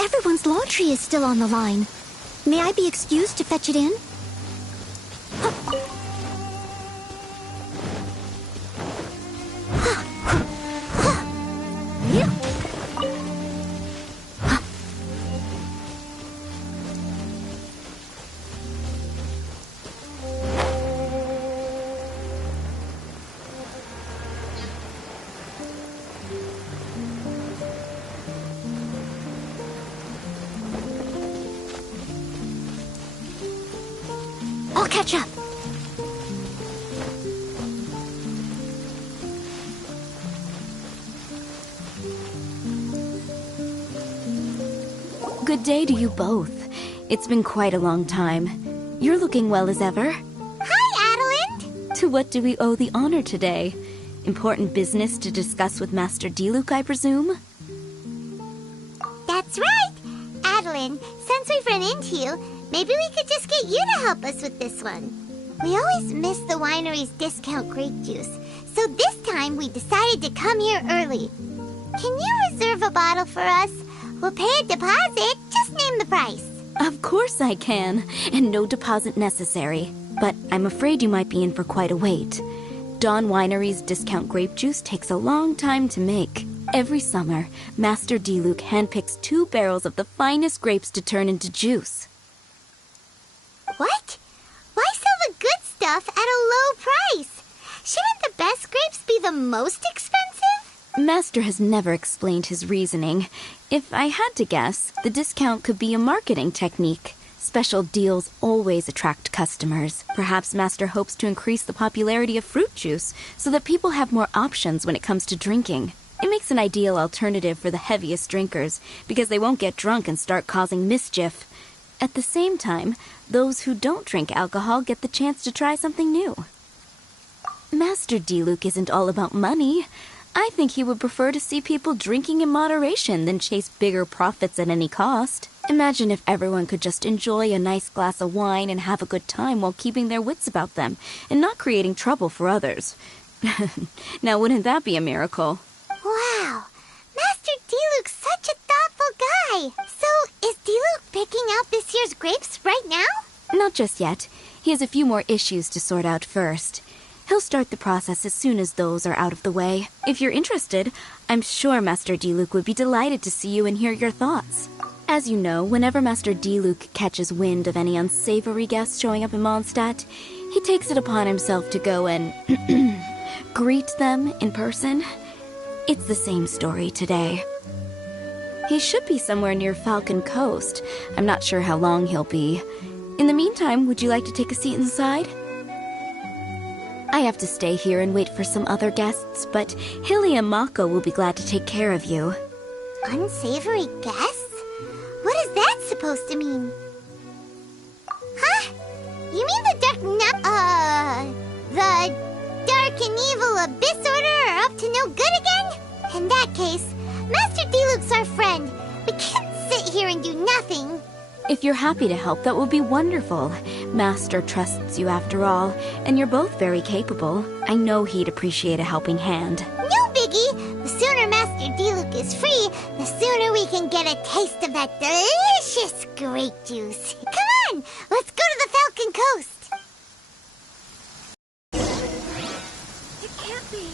Everyone's laundry is still on the line. May I be excused to fetch it in? I'll catch up. Good day to you both. It's been quite a long time. You're looking well as ever. Hi, Adalind! To what do we owe the honor today? Important business to discuss with Master Diluc, I presume? That's right! Adalind, since we've run into you, maybe we could just get you to help us with this one. We always miss the winery's discount grape juice, so this time we decided to come here early. Can you reserve a bottle for us? We'll pay a deposit, just name the price. Of course I can, and no deposit necessary. But I'm afraid you might be in for quite a wait. Dawn Winery's discount grape juice takes a long time to make. Every summer, Master Diluc handpicks 2 barrels of the finest grapes to turn into juice. What? Why sell the good stuff at a low price? Shouldn't the best grapes be the most expensive? Master has never explained his reasoning. If I had to guess, the discount could be a marketing technique. Special deals always attract customers. Perhaps Master hopes to increase the popularity of fruit juice so that people have more options when it comes to drinking. It makes an ideal alternative for the heaviest drinkers because they won't get drunk and start causing mischief. At the same time, those who don't drink alcohol get the chance to try something new. Master Diluc isn't all about money. I think he would prefer to see people drinking in moderation than chase bigger profits at any cost. Imagine if everyone could just enjoy a nice glass of wine and have a good time while keeping their wits about them and not creating trouble for others. Now, wouldn't that be a miracle? Wow! Master Diluc's such a thoughtful guy! So, is Diluc picking out this year's grapes right now? Not just yet. He has a few more issues to sort out first. He'll start the process as soon as those are out of the way. If you're interested, I'm sure Master Diluc would be delighted to see you and hear your thoughts. As you know, whenever Master Diluc catches wind of any unsavory guests showing up in Mondstadt, he takes it upon himself to go and greet them in person. It's the same story today. He should be somewhere near Falcon Coast. I'm not sure how long he'll be. In the meantime, would you like to take a seat inside? I have to stay here and wait for some other guests, but Hilly and Mako will be glad to take care of you. Unsavory guests? What is that supposed to mean? Huh? You mean the Dark and Evil Abyss Order are up to no good again? In that case, Master Diluc's our friend. We can't sit here and do nothing. If you're happy to help, that would be wonderful. Master trusts you after all, and you're both very capable. I know he'd appreciate a helping hand. No biggie! The sooner Master Diluc is free, the sooner we can get a taste of that delicious grape juice. Come on, let's go to the Falcon Coast. It can't be.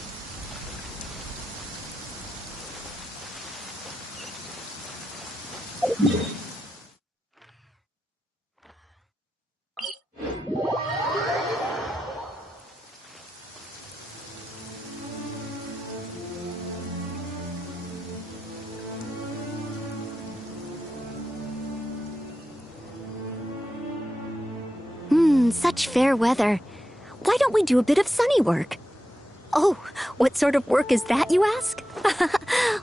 Such fair weather. Why don't we do a bit of sunny work? Oh, what sort of work is that, you ask?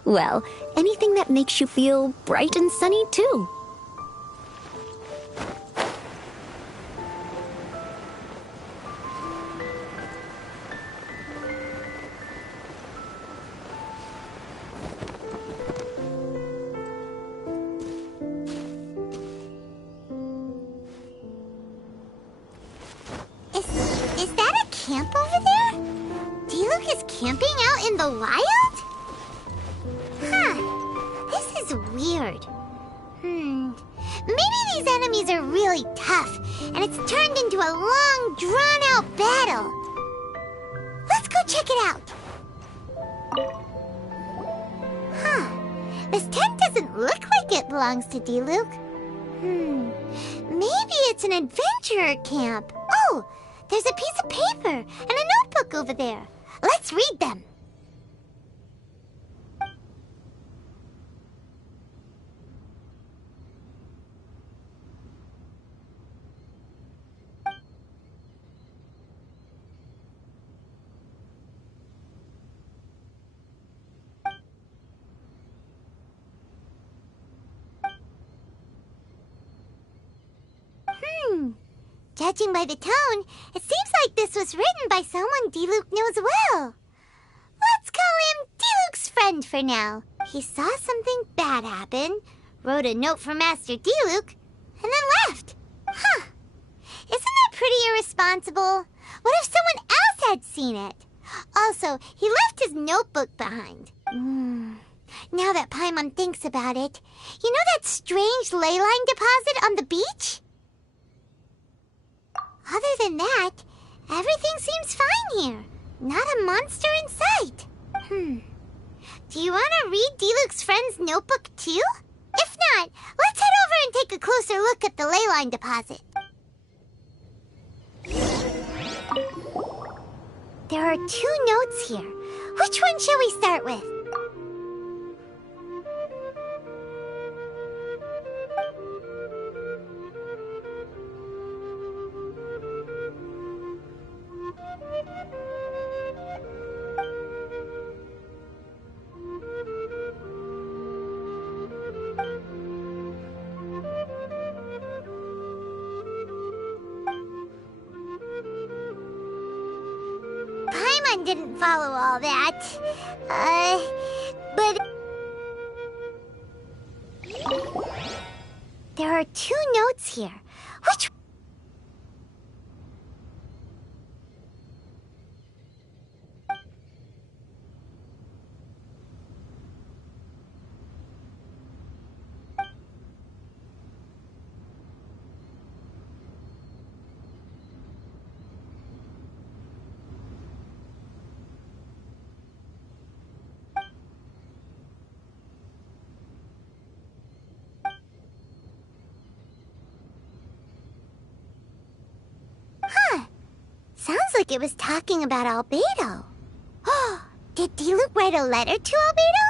Well, anything that makes you feel bright and sunny, too. Is that a camp over there? Diluc is camping out in the wild? Huh. This is weird. Maybe these enemies are really tough, and it's turned into a long, drawn-out battle. Let's go check it out. Huh. This tent doesn't look like it belongs to Diluc. Maybe it's an adventurer camp. Oh, there's a piece of paper and a notebook over there. Let's read them. Judging by the tone, it seems like this was written by someone Diluc knows well. Let's call him Diluc's friend for now. He saw something bad happen, wrote a note for Master Diluc, and then left. Huh. Isn't that pretty irresponsible? What if someone else had seen it? Also, he left his notebook behind. Now that Paimon thinks about it, you know that strange ley line deposit on the beach? Other than that, everything seems fine here. Not a monster in sight. Do you want to read Diluc's friend's notebook too? If not, let's head over and take a closer look at the ley line deposit. There are 2 notes here. Which one shall we start with? Paimon didn't follow all that. But there are 2 notes here. Which sounds like it was talking about Albedo. Oh, did Diluc write a letter to Albedo?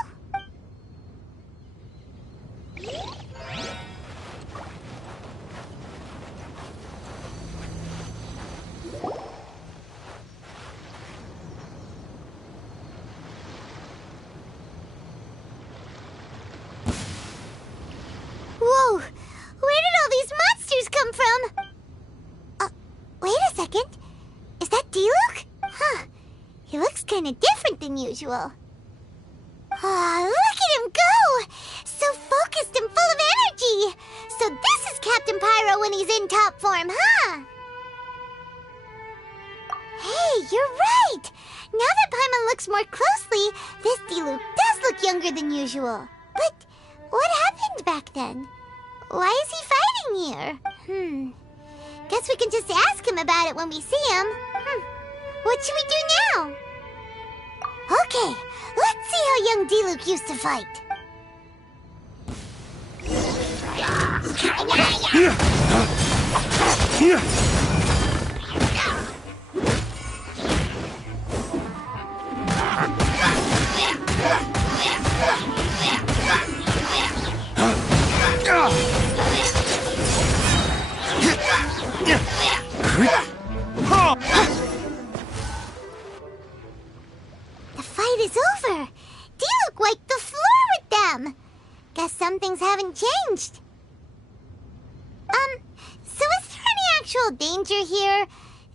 Whoa! Where did all these monsters come from? Wait a second. Is that Diluc? Huh. He looks kind of different than usual. Look at him go! So focused and full of energy! So this is Captain Pyro when he's in top form, huh? Hey, you're right! Now that Paimon looks more closely, this Diluc does look younger than usual. But what happened back then? Why is he fighting here? Guess we can just ask him about it when we see him. What should we do now? Okay, let's see how young Diluc used to fight. The fight is over. Diluc wiped the floor some things haven't changed. So is there any actual danger here?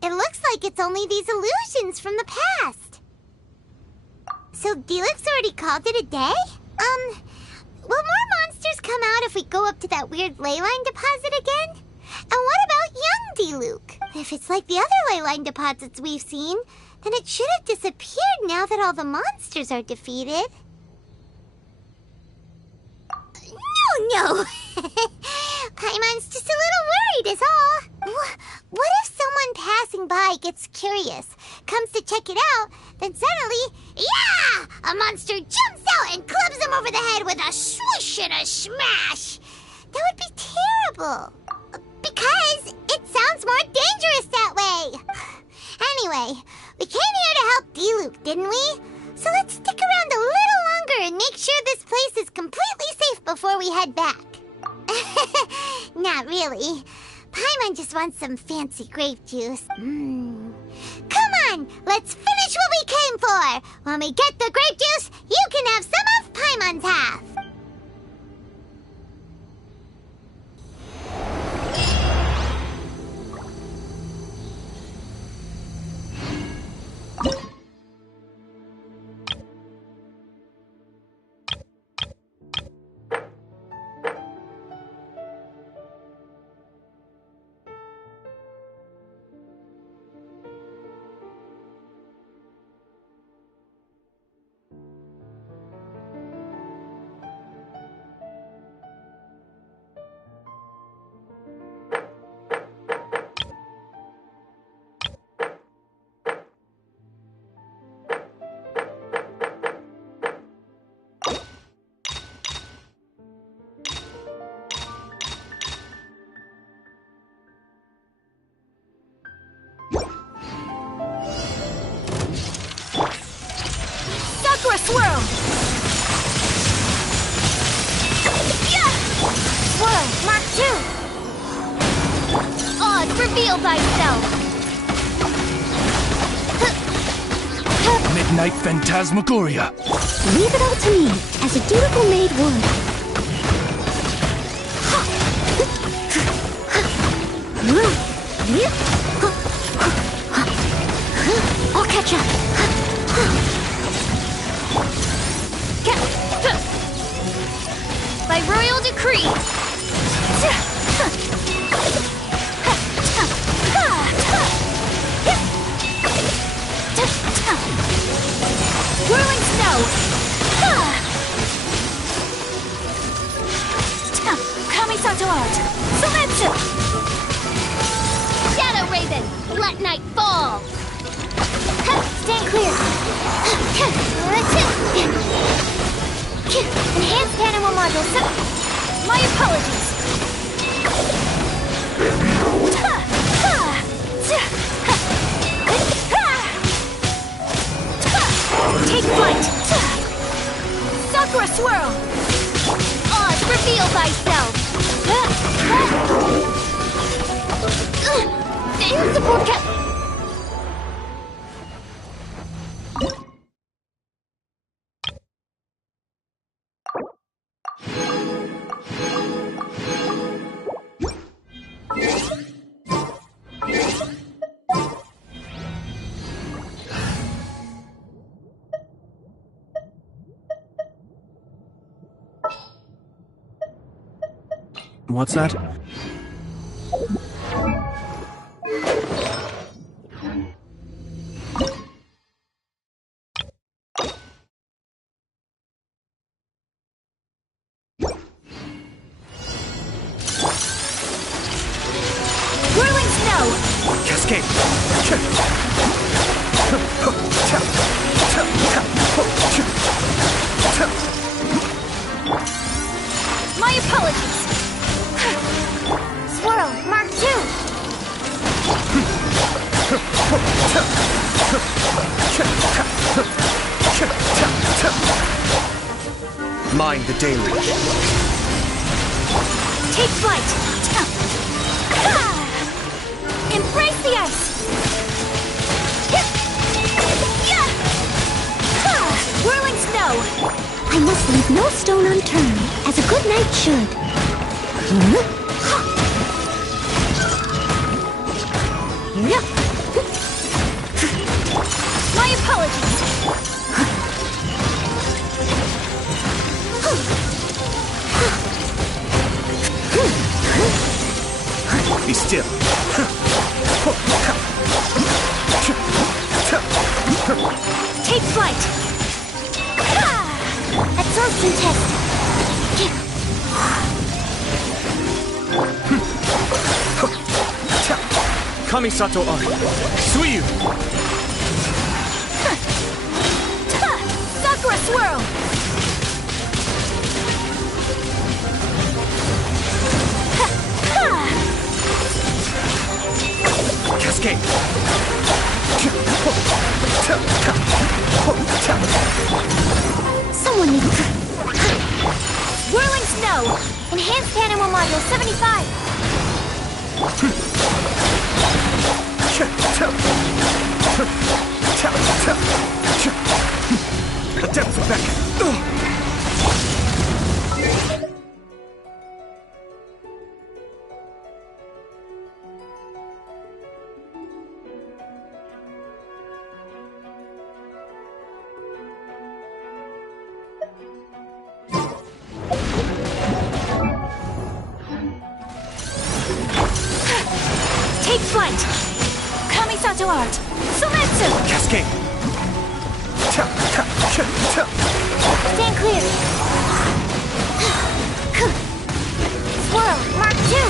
It looks like it's only these illusions from the past. So Diluc's already called it a day? Will more monsters come out if we go up to that weird leyline deposit again? And what about young Diluc? If it's like the other leyline deposits we've seen, then it should have disappeared now that all the monsters are defeated. No! Paimon's just a little worried is all. What if someone passing by gets curious, comes to check it out, then suddenly, yeah! A monster jumps out and clubs him over the head with a swoosh and a smash! That would be terrible. Because it sounds more dangerous that way. Anyway, we came here to help Diluc, didn't we? So let's stick around a little longer and make sure this place is completely safe before we head back. Not really. Paimon just wants some fancy grape juice. Come on, let's finish what we came for. When we get the grape juice, you can have some of Paimon's half. Swirl! Yeah! Swirl, Mark 2! Oz, reveal thyself! Midnight Phantasmagoria! Leave it all to me, as a dutiful maid would. I'll catch up. By royal decree. Whirling snow. Kamisato art. Selection. Shadow Raven. Let night fall. Stand clear. Enhanced animal module. My apologies. Take flight. Sakura swirl. Oz, reveal thyself. In support cap. What's that? Whirling snow! Cascade! My apologies! Swirl, Mark 2! Mind the deluge. Take flight! Embrace the ice! Whirling snow! I must leave no stone unturned, as a good knight should. My apologies. Be still. Take flight. Absorption test. Kamisato Art. Suiyu! Sakura swirl. Cascade! Someone needs to... Whirling snow. Enhanced animal module 75. The depth of Beck! Take flight. Kamisato Art. Sumetsu. Cascade! Stand clear. Swirl. Mark 2.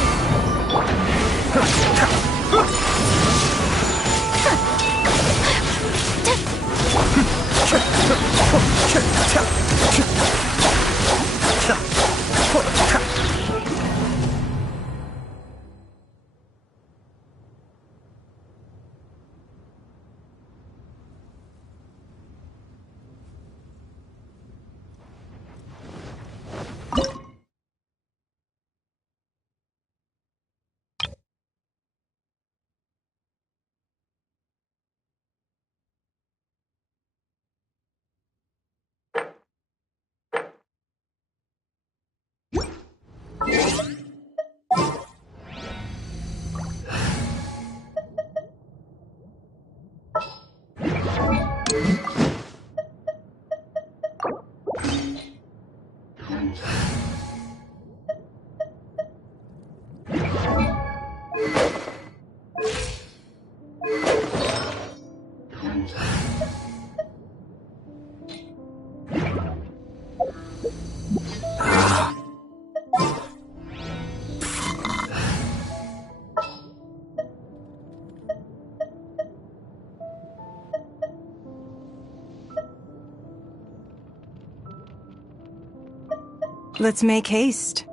Let's make haste.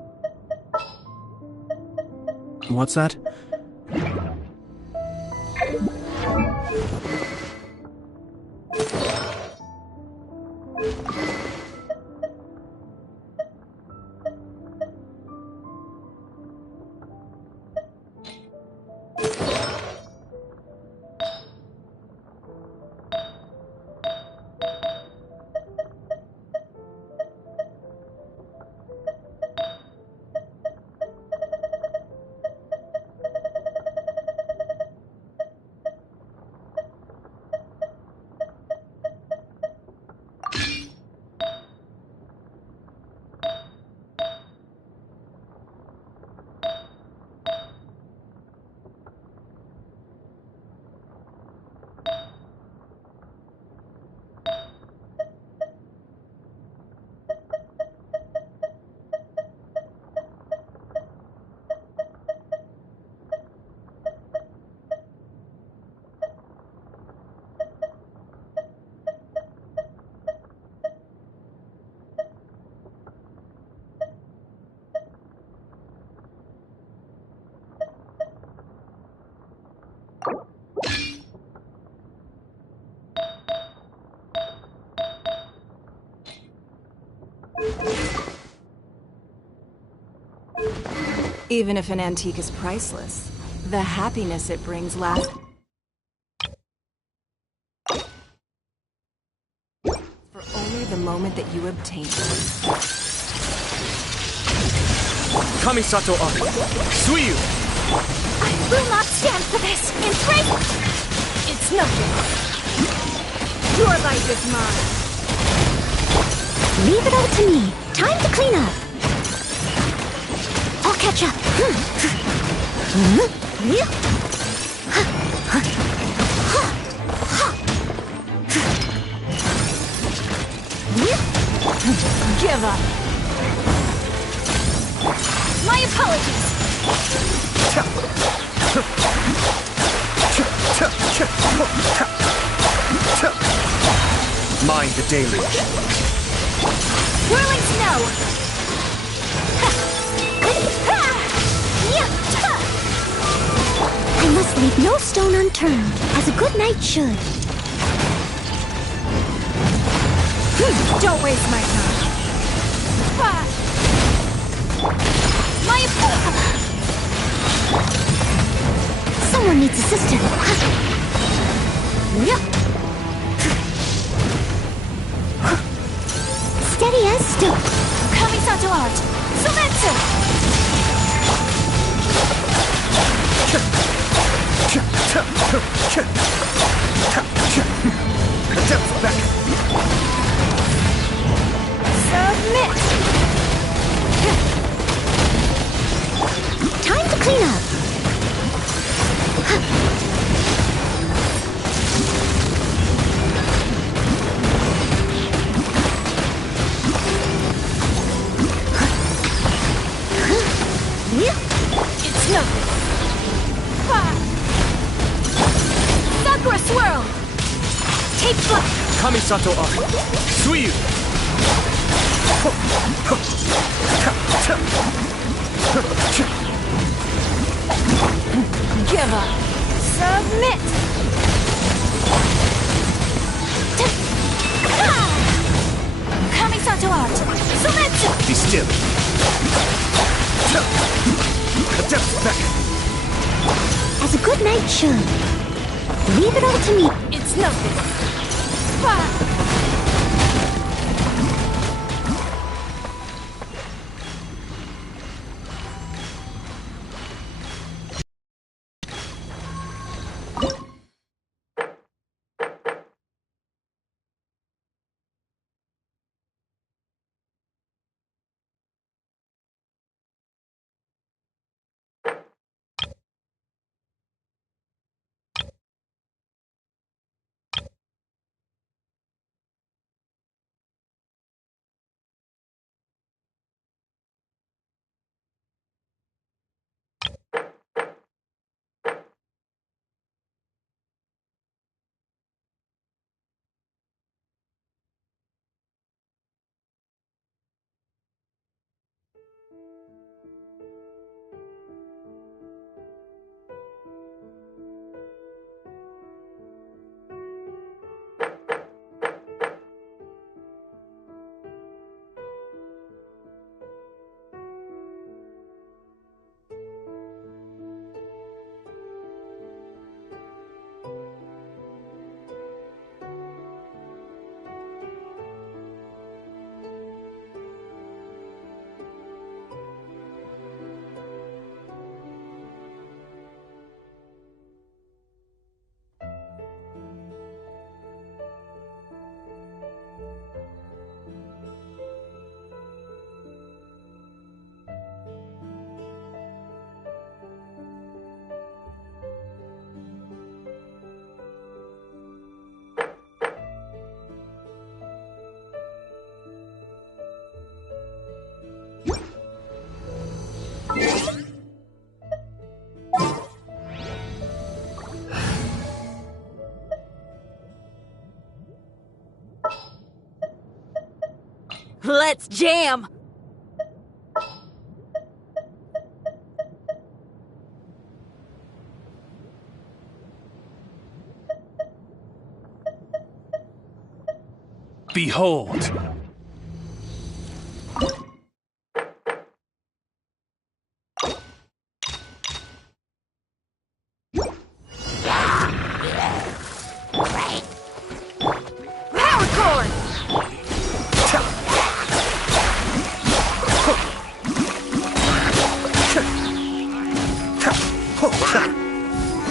What's that? Even if an antique is priceless, the happiness it brings lasts for only the moment that you obtained. Kamisato Arc. Suiyu! I will not stand for this! In three! It's nothing. Your life is mine. Leave it all to me. Time to clean up. I'll catch up. Give up. My apologies. Mind the deluge. Whirling snow. I must leave no stone unturned, as a good knight should. Don't waste my time. My Someone needs assistance. Steady as stone. Kamisato Art. Sumetsu! Depth back. Submit! Time to clean up. It's nothing. Sakura Swirl! Take flight! Kamisato Arc. Suiyu! Give up. Submit! Kamisato Art! Sumetsu! Be still. Depth back. As a good knight should. Leave it all to me. It's nothing. Let's jam! Behold! Power Cord!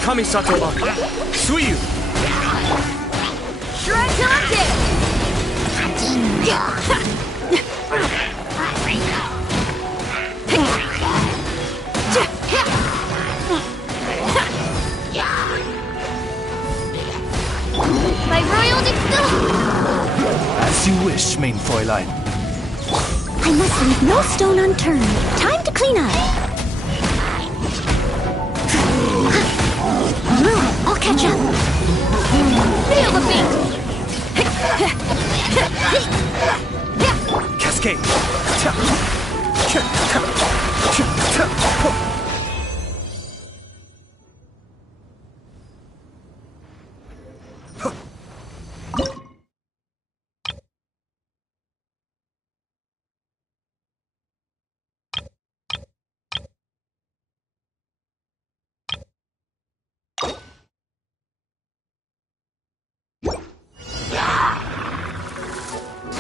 Kamisato up. Suiyu. Shred till I'm dead. My royal As you wish, main Fräulein. I must leave no stone unturned. Time to clean up. I'll catch up. Feel the beat! Cascade.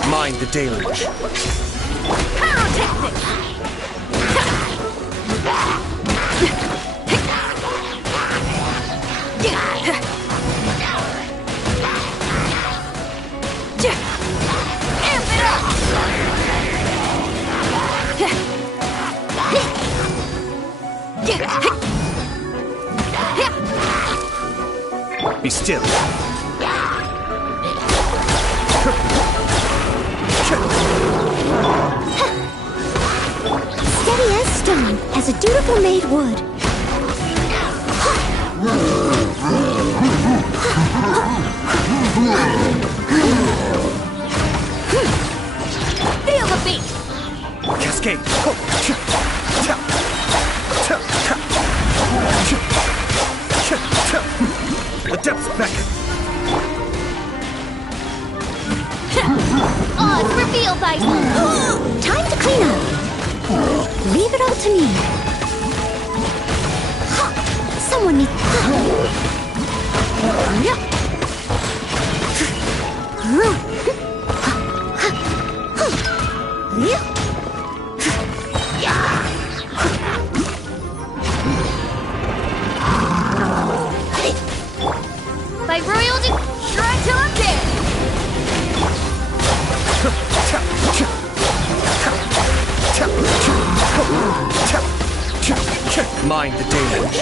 Mind the deluge. Pyrotechnic. Amp it up. Be still. Steady as stone, as a dutiful maid would. Feel the beat! Cascade. The depths beckon. Oz, reveal thyself! Time to clean up. Leave it all to me. Someone needs... By royalty, try till I'm dead! Mind the deluge.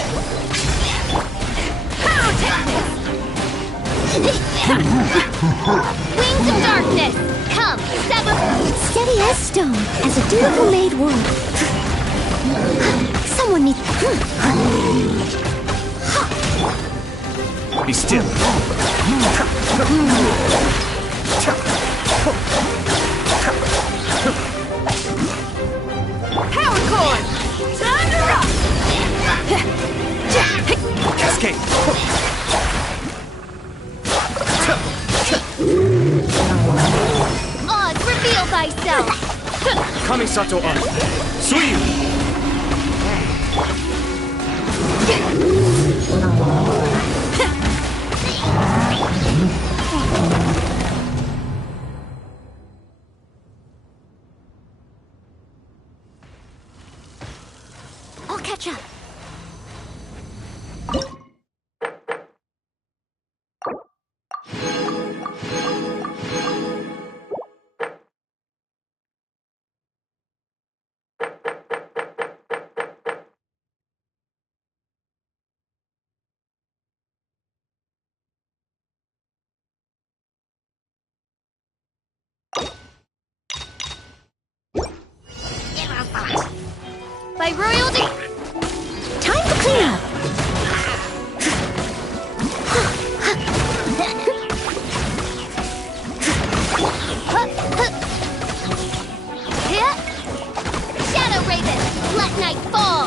Wings of darkness! Come, sever! Steady as stone, as a dutiful maid would. Someone needs... Be still. Power cord. Time to rock. Cascade. Oz, reveal thyself! Kamisato up. Suiyu. I'll catch up. By royalty, Time to clean up. Shadow Raven, let night fall!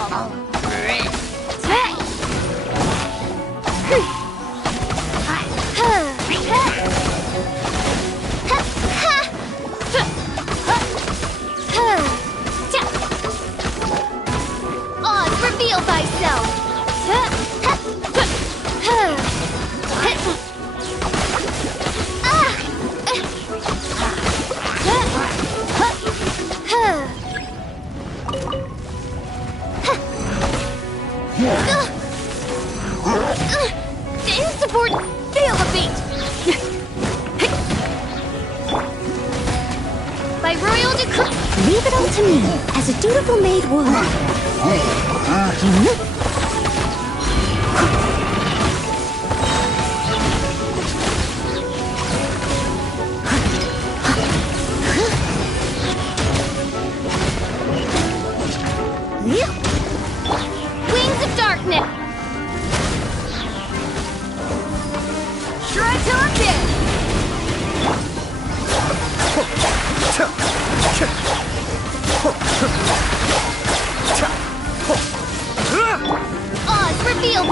Oz, reveal thyself! Listen to me, as a dutiful maid would. Wings of darkness! Shred till I'm dead! Oz, reveal!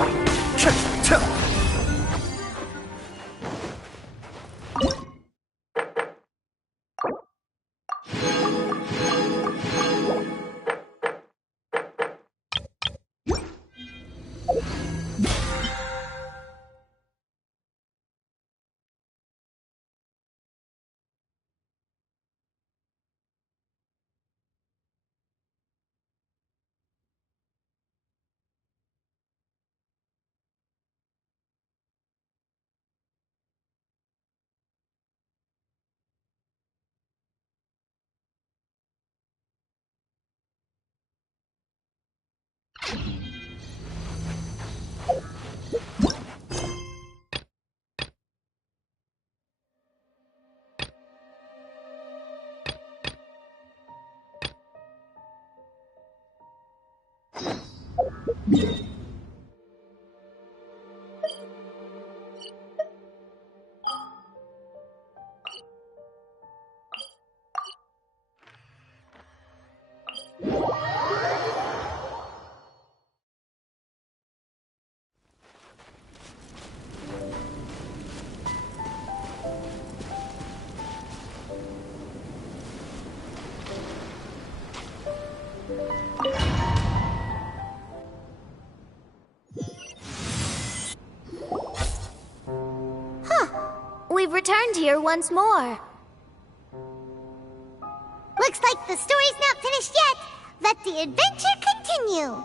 We've returned here once more. Looks like the story's not finished yet. Let the adventure continue.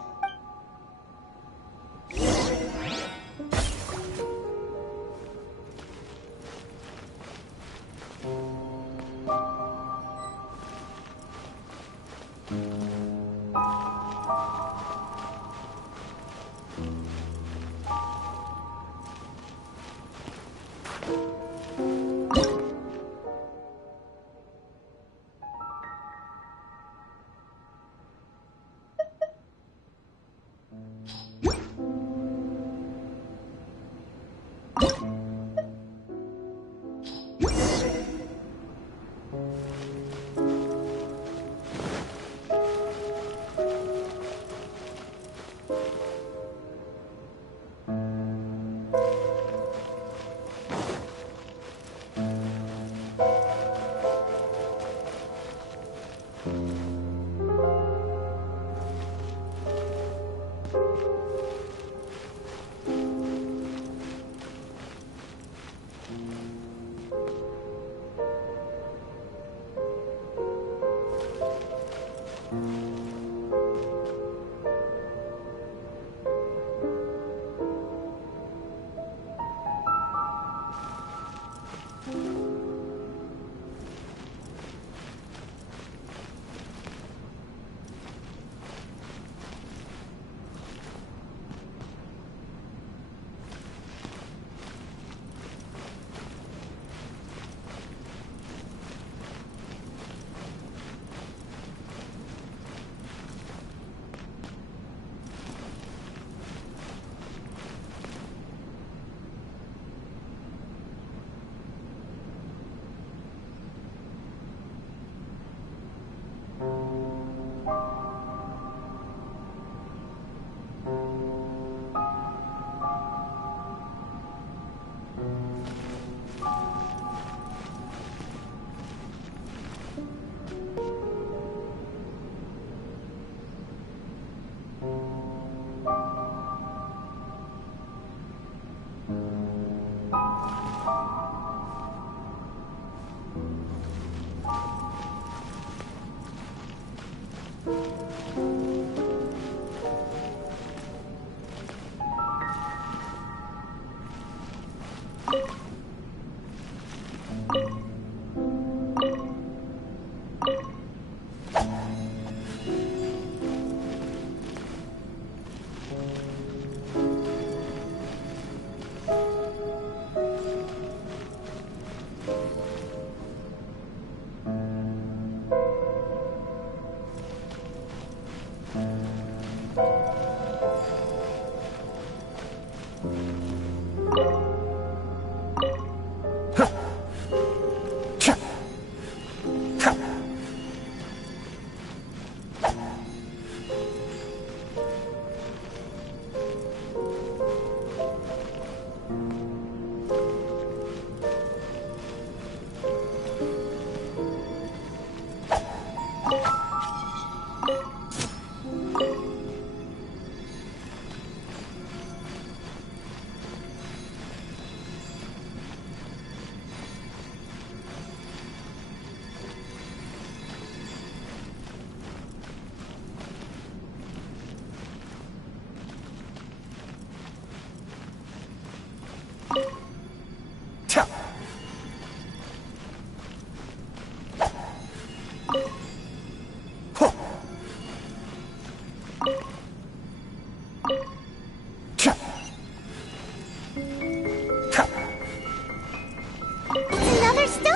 Another star!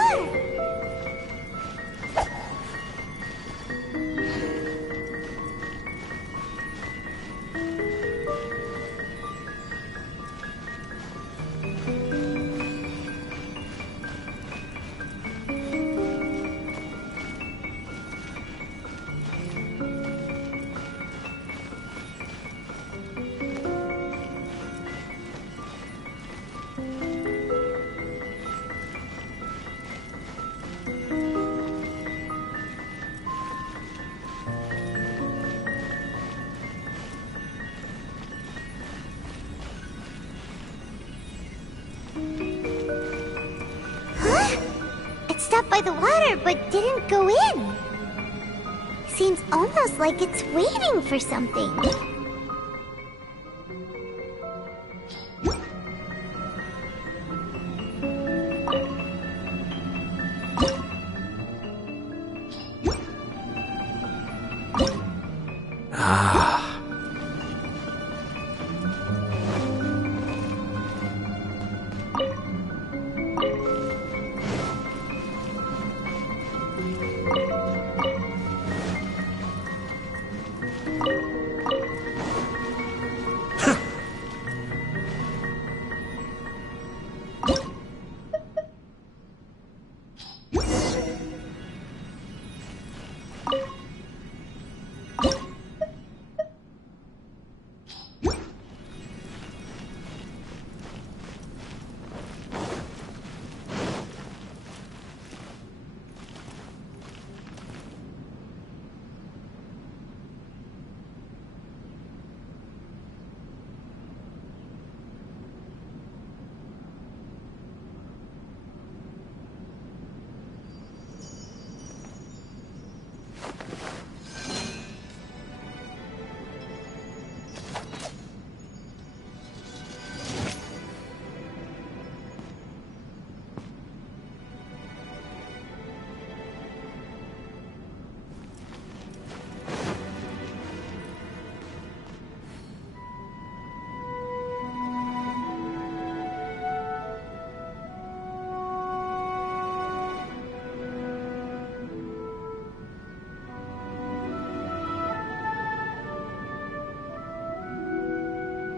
It stopped by the water, but didn't go in. Seems almost like it's waiting for something.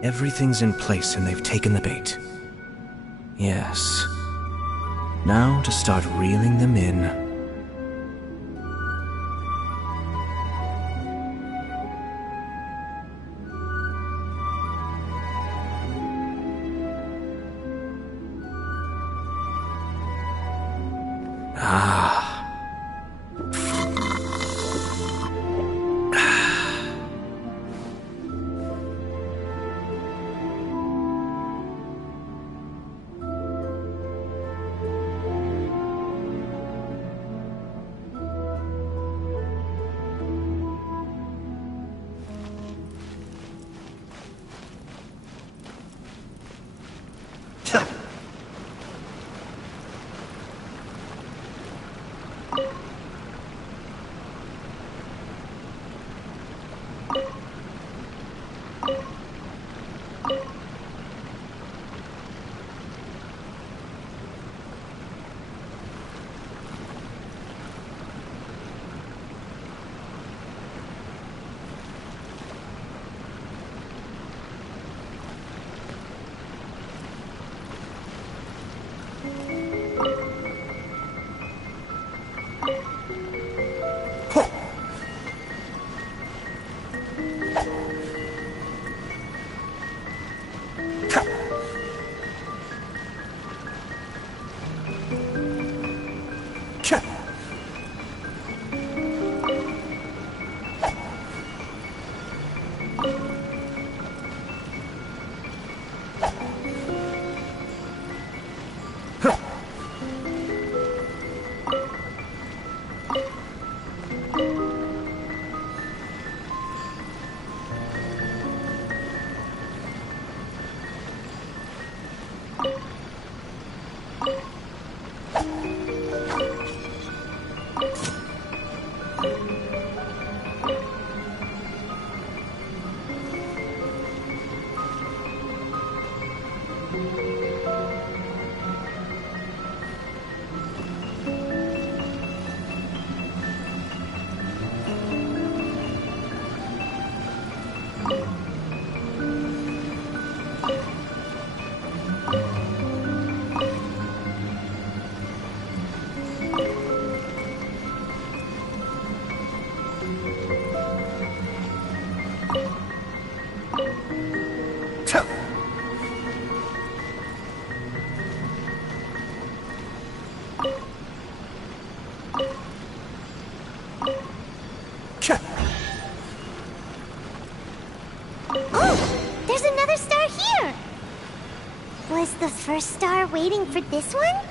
Everything's in place and they've taken the bait. Yes. Now to start reeling them in. Was the first star waiting for this one?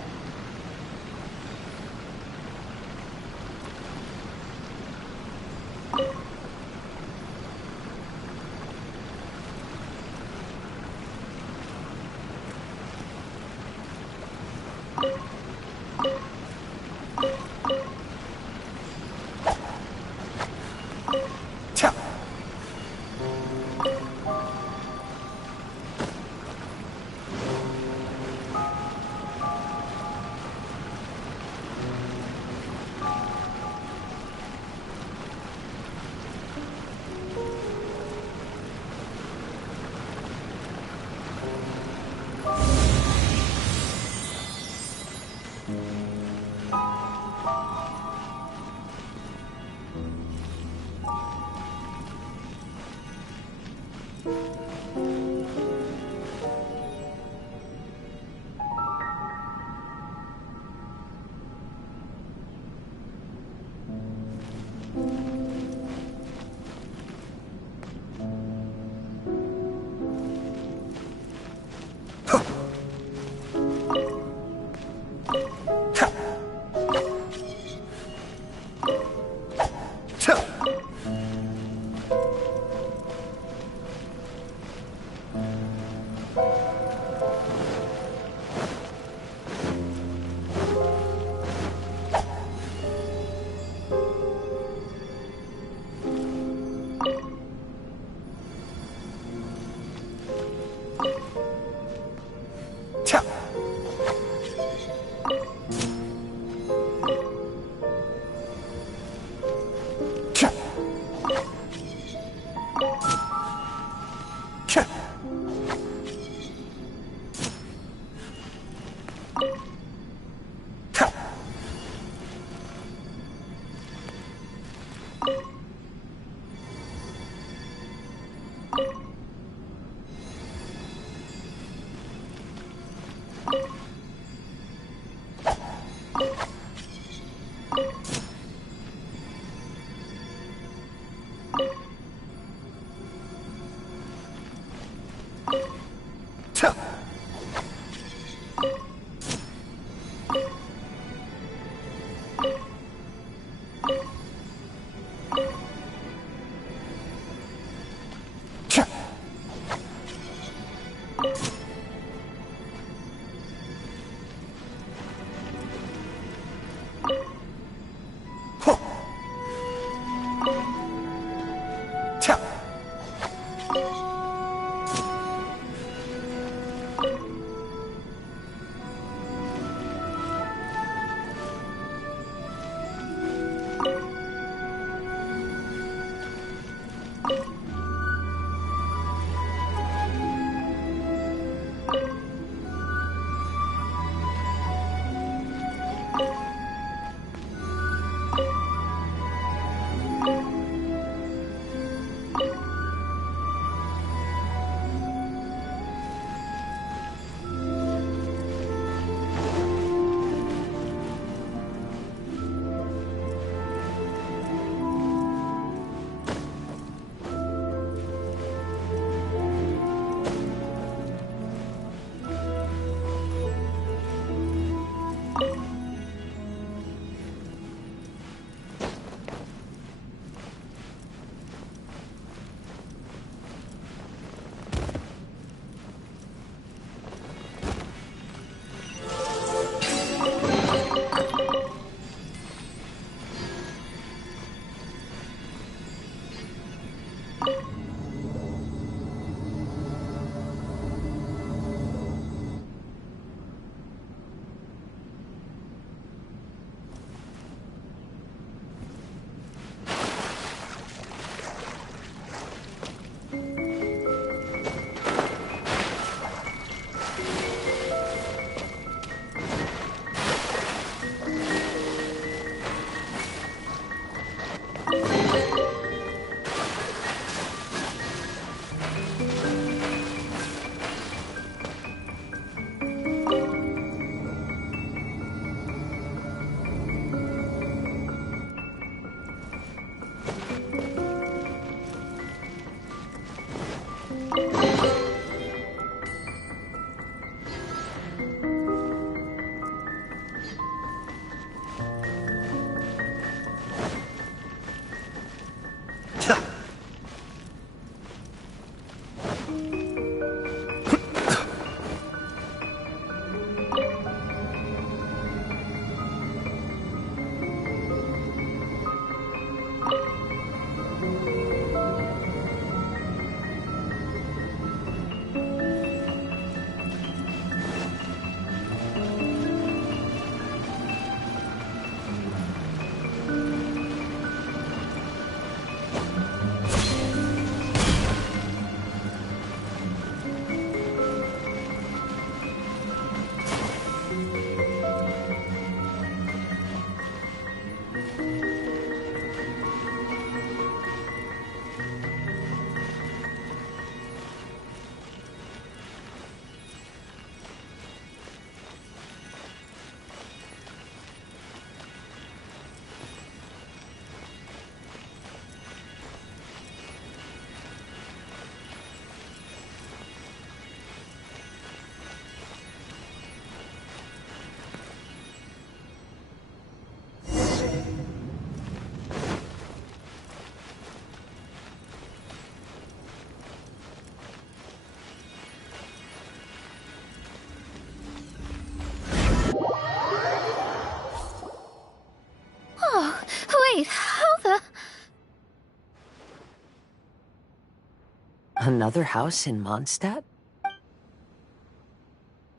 Another house in Mondstadt?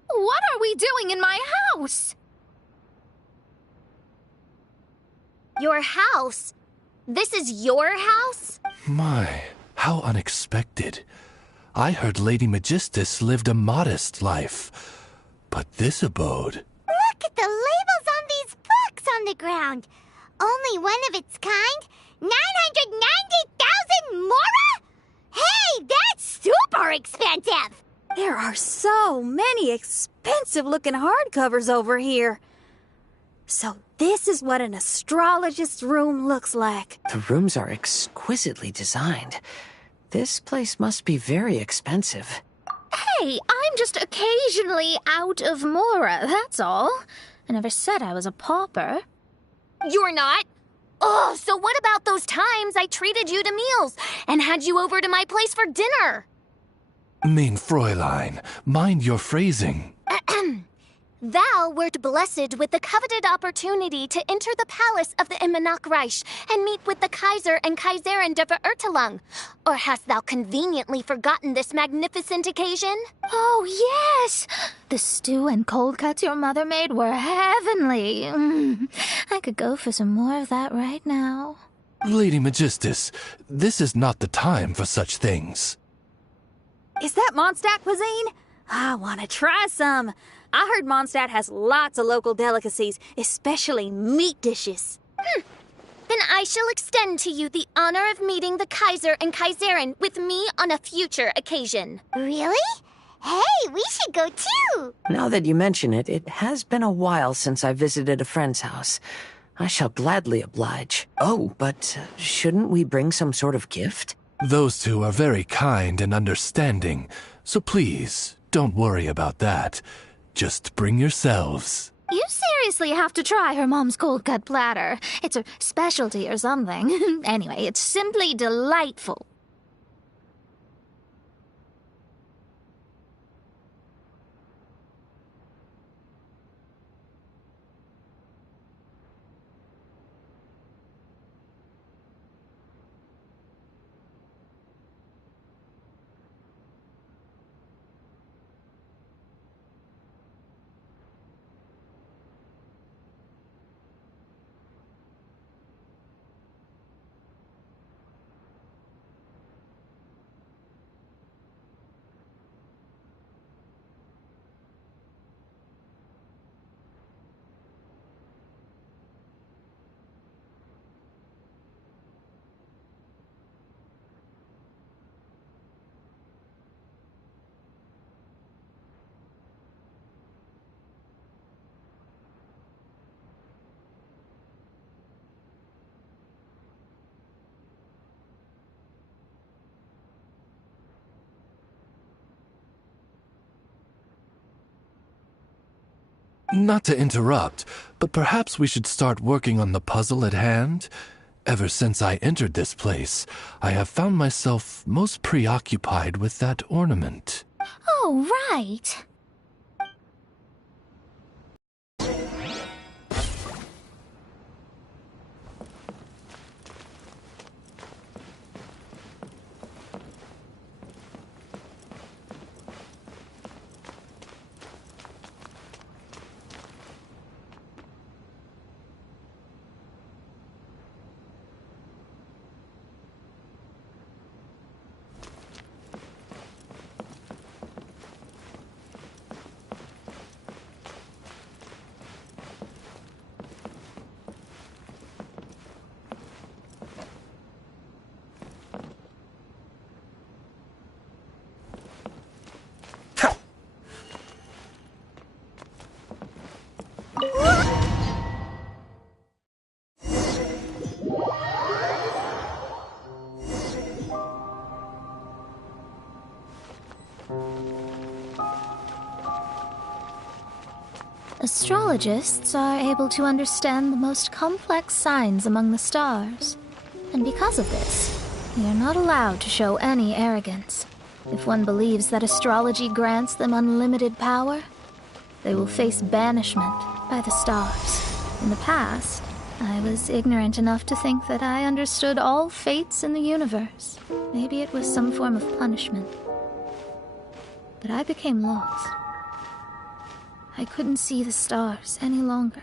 What are we doing in my house? Your house? This is your house? My, how unexpected. I heard Lady Magistus lived a modest life, but this abode... Look at the labels on these books on the ground. Only one of its kind? 990,000 mora? Hey, that's super expensive! There are so many expensive-looking hardcovers over here. So this is what an astrologist's room looks like. The rooms are exquisitely designed. This place must be very expensive. Hey, I'm just occasionally out of mora, that's all. I never said I was a pauper. You're not? Oh, so what about those times I treated you to meals and had you over to my place for dinner? Mein Fräulein, mind your phrasing. Thou wert blessed with the coveted opportunity to enter the palace of the Immenach Reich and meet with the Kaiser and Kaiserin der Verurteilung. Or hast thou conveniently forgotten this magnificent occasion? Oh, yes! The stew and cold cuts your mother made were heavenly. I could go for some more of that right now. Lady Magistus, this is not the time for such things. Is that Mondstadt cuisine? I want to try some. I heard Mondstadt has lots of local delicacies, especially meat dishes. Then I shall extend to you the honor of meeting the Kaiser and Kaiserin with me on a future occasion. Really? Hey, we should go too! Now that you mention it, it has been a while since I visited a friend's house. I shall gladly oblige. Oh, but shouldn't we bring some sort of gift? Those two are very kind and understanding, so please, don't worry about that. Just bring yourselves. You seriously have to try her mom's cold cut platter. It's her specialty or something. Anyway, it's simply delightful. Not to interrupt, but perhaps we should start working on the puzzle at hand? Ever since I entered this place, I have found myself most preoccupied with that ornament. Oh, right. Astrologists are able to understand the most complex signs among the stars. And because of this, they are not allowed to show any arrogance. If one believes that astrology grants them unlimited power, they will face banishment by the stars. In the past, I was ignorant enough to think that I understood all fates in the universe. Maybe it was some form of punishment. But I became lost. I couldn't see the stars any longer.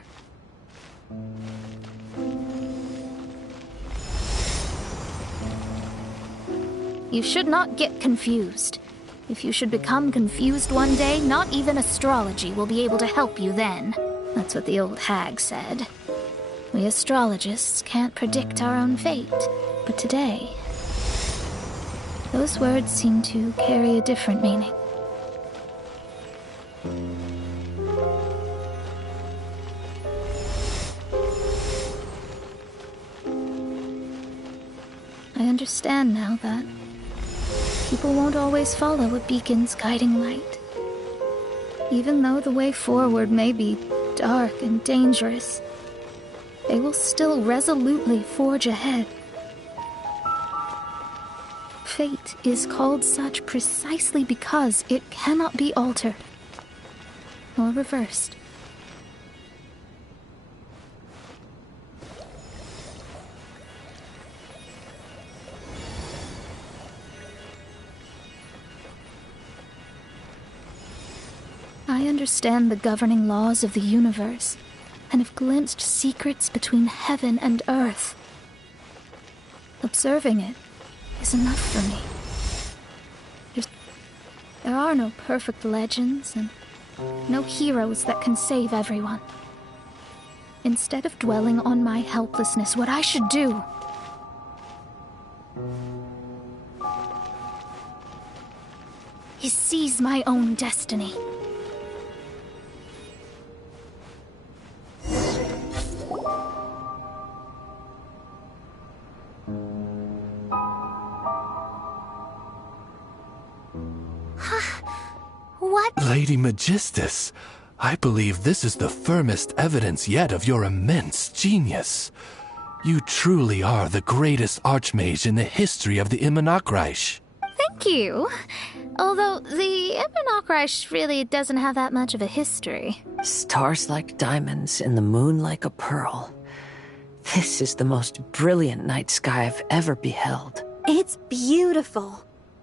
You should not get confused. If you should become confused one day, not even astrology will be able to help you then. That's what the old hag said. We astrologists can't predict our own fate. But today, those words seem to carry a different meaning. I understand now that people won't always follow a beacon's guiding light. Even though the way forward may be dark and dangerous, they will still resolutely forge ahead. Fate is called such precisely because it cannot be altered or reversed. I understand the governing laws of the universe, and have glimpsed secrets between heaven and earth. Observing it is enough for me. There are no perfect legends, and no heroes that can save everyone. Instead of dwelling on my helplessness, what I should do is seize my own destiny. What? Lady Magistus, I believe this is the firmest evidence yet of your immense genius. You truly are the greatest archmage in the history of the Immunokreich. Thank you. Although the Immunokreich really doesn't have that much of a history. Stars like diamonds and the moon like a pearl. This is the most brilliant night sky I've ever beheld. It's beautiful.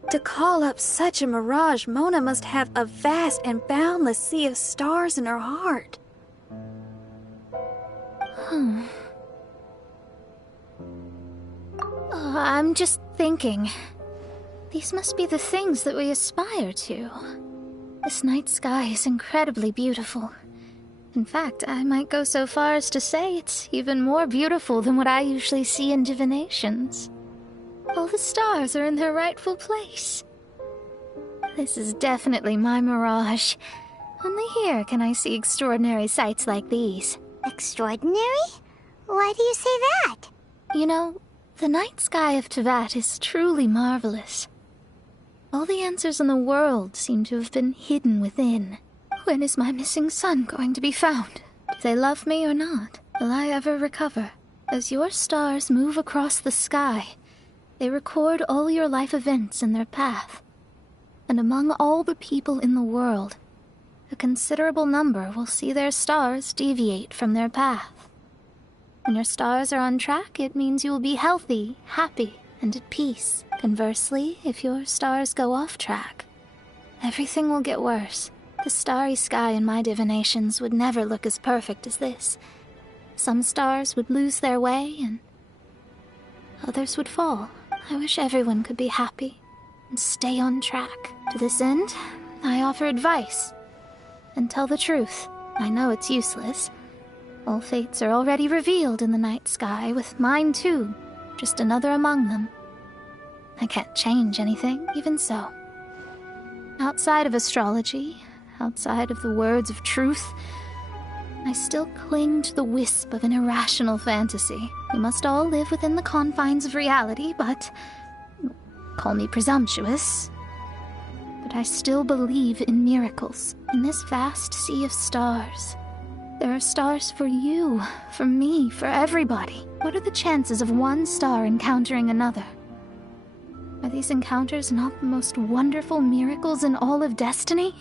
To call up such a mirage, Mona must have a vast and boundless sea of stars in her heart. I'm just thinking. These must be the things that we aspire to. This night sky is incredibly beautiful. In fact, I might go so far as to say it's even more beautiful than what I usually see in divinations. All the stars are in their rightful place. This is definitely my mirage. Only here can I see extraordinary sights like these. Extraordinary? Why do you say that? You know, the night sky of Teyvat is truly marvelous. All the answers in the world seem to have been hidden within. When is my missing son going to be found? Do they love me or not? Will I ever recover? As your stars move across the sky, they record all your life events in their path. And among all the people in the world, a considerable number will see their stars deviate from their path. When your stars are on track, it means you will be healthy, happy, and at peace. Conversely, if your stars go off track, everything will get worse. The starry sky in my divinations would never look as perfect as this. Some stars would lose their way, and others would fall. I wish everyone could be happy and stay on track. To this end, I offer advice and tell the truth. I know it's useless. All fates are already revealed in the night sky, with mine too, just another among them. I can't change anything, even so. Outside of astrology, outside of the words of truth, I still cling to the wisp of an irrational fantasy. We must all live within the confines of reality, but call me presumptuous. But I still believe in miracles. In this vast sea of stars, there are stars for you, for me, for everybody. What are the chances of one star encountering another? Are these encounters not the most wonderful miracles in all of destiny?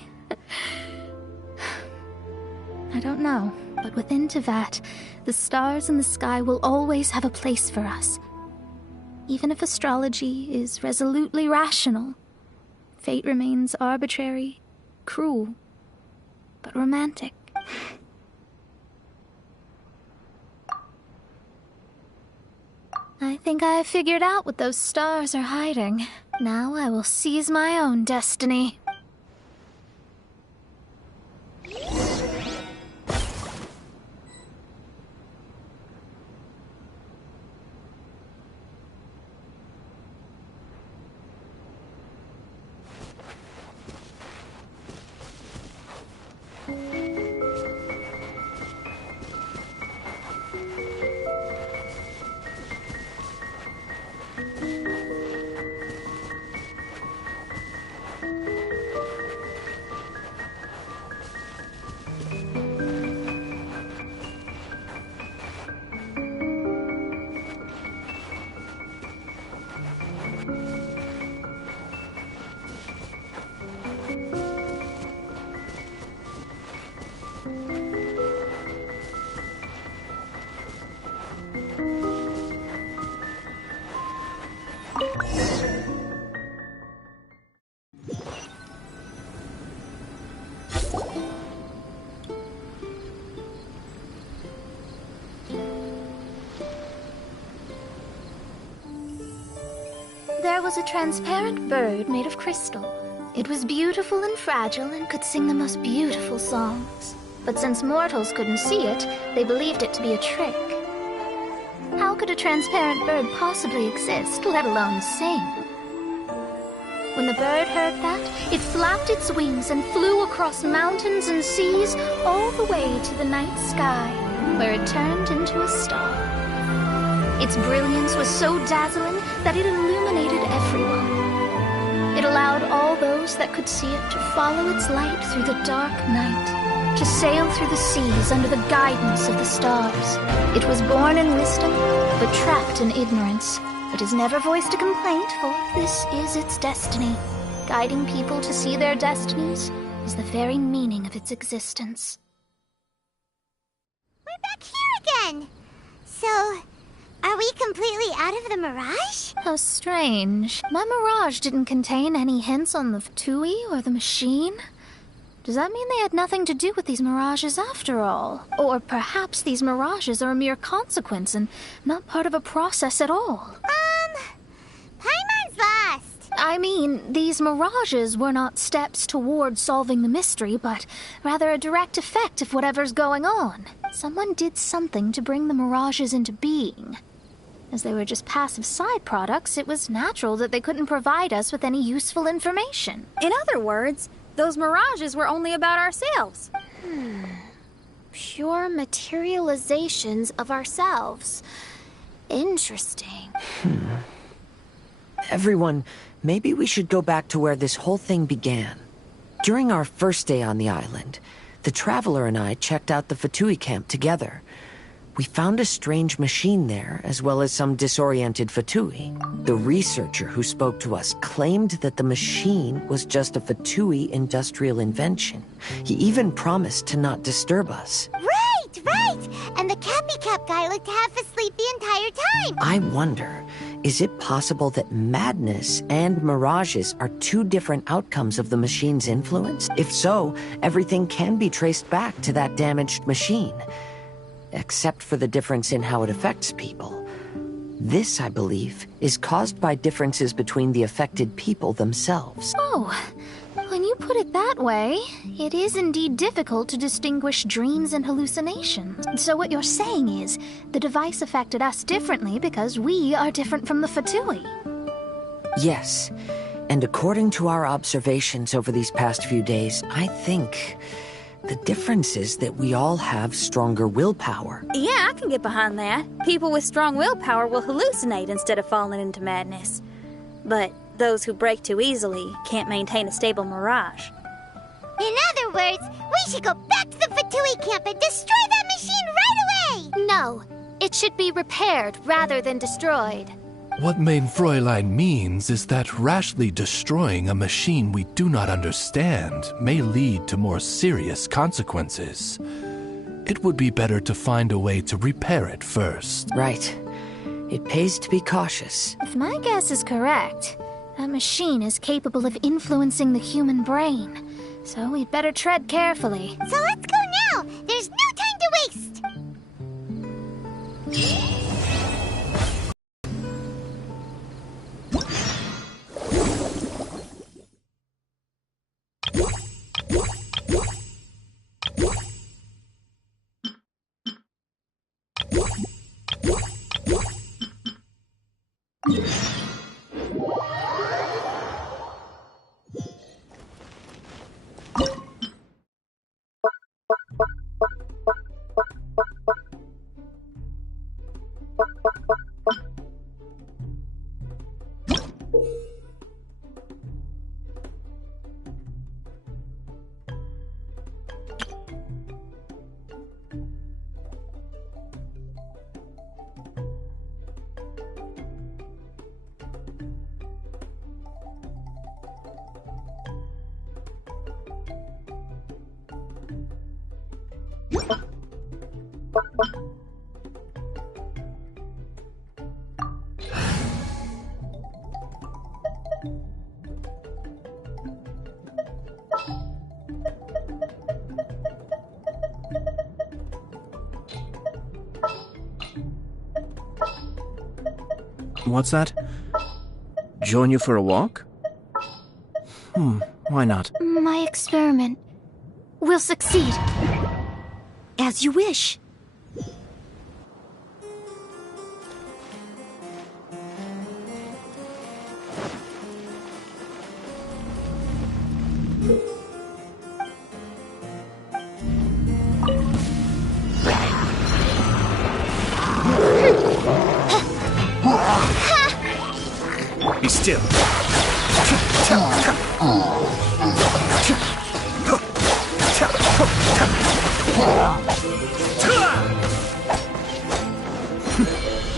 I don't know. But within Tevat, the stars in the sky will always have a place for us. Even if astrology is resolutely rational, fate remains arbitrary, cruel, but romantic. I think I have figured out what those stars are hiding. Now I will seize my own destiny. There was a transparent bird made of crystal. It was beautiful and fragile and could sing the most beautiful songs. But since mortals couldn't see it, they believed it to be a trick. How could a transparent bird possibly exist, let alone sing? When the bird heard that, it flapped its wings and flew across mountains and seas all the way to the night sky, where it turned into a star. Its brilliance was so dazzling that it illuminated everyone. It allowed all those that could see it to follow its light through the dark night, to sail through the seas under the guidance of the stars. It was born in wisdom, but trapped in ignorance. It has never voiced a complaint, for this is its destiny. Guiding people to see their destinies is the very meaning of its existence. We're back here again! So, are we completely out of the mirage? How strange. My mirage didn't contain any hints on the Fatui or the machine. Does that mean they had nothing to do with these mirages after all? Or perhaps these mirages are a mere consequence and not part of a process at all? Paimon's lost! I mean, these mirages were not steps towards solving the mystery, but rather a direct effect of whatever's going on. Someone did something to bring the mirages into being. As they were just passive side products, it was natural that they couldn't provide us with any useful information. In other words, those mirages were only about ourselves. Pure materializations of ourselves. Interesting. Everyone, maybe we should go back to where this whole thing began. During our first day on the island, the Traveler and I checked out the Fatui camp together. We found a strange machine there, as well as some disoriented Fatui. The researcher who spoke to us claimed that the machine was just a Fatui industrial invention. He even promised to not disturb us. Right! And the Cappy Cap guy looked half asleep the entire time! I wonder, is it possible that madness and mirages are two different outcomes of the machine's influence? If so, everything can be traced back to that damaged machine. Except for the difference in how it affects people. This, I believe, is caused by differences between the affected people themselves. Oh, when you put it that way, it is indeed difficult to distinguish dreams and hallucinations. So what you're saying is, the device affected us differently because we are different from the Fatui. Yes, and according to our observations over these past few days, I think the difference is that we all have stronger willpower. Yeah, I can get behind that. People with strong willpower will hallucinate instead of falling into madness. But those who break too easily can't maintain a stable mirage. In other words, we should go back to the Fatui camp and destroy that machine right away! No, it should be repaired rather than destroyed. What Main Fräulein means is that rashly destroying a machine we do not understand may lead to more serious consequences. it would be better to find a way to repair it first. Right. It pays to be cautious. If my guess is correct, that machine is capable of influencing the human brain. So we'd better tread carefully. So let's go now! There's no time to waste! What's that? Join you for a walk? Why not? My experiment will succeed. As you wish. Be still.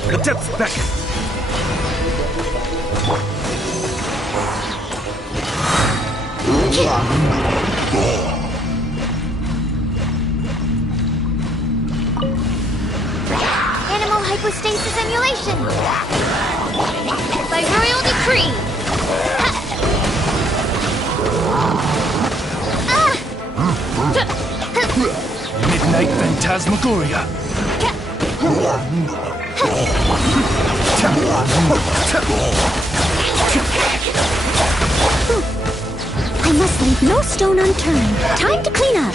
The depths beckon. Animal hypostasis emulation. By royal decree. Midnight Phantasmagoria. I must leave no stone unturned. Time to clean up.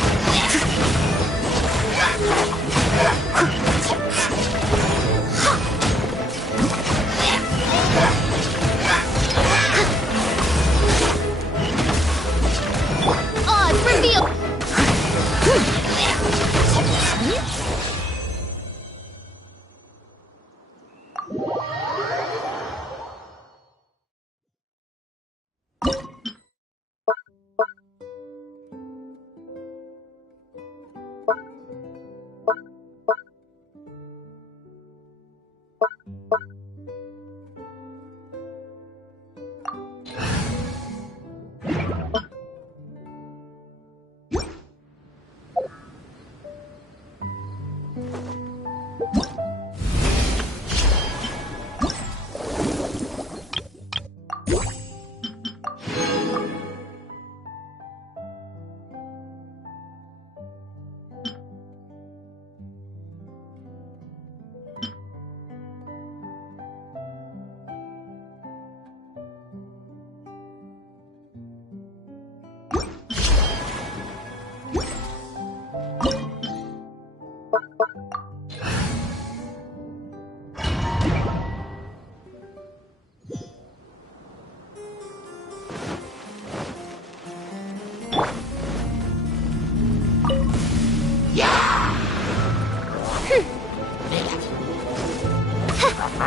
Oz, reveal.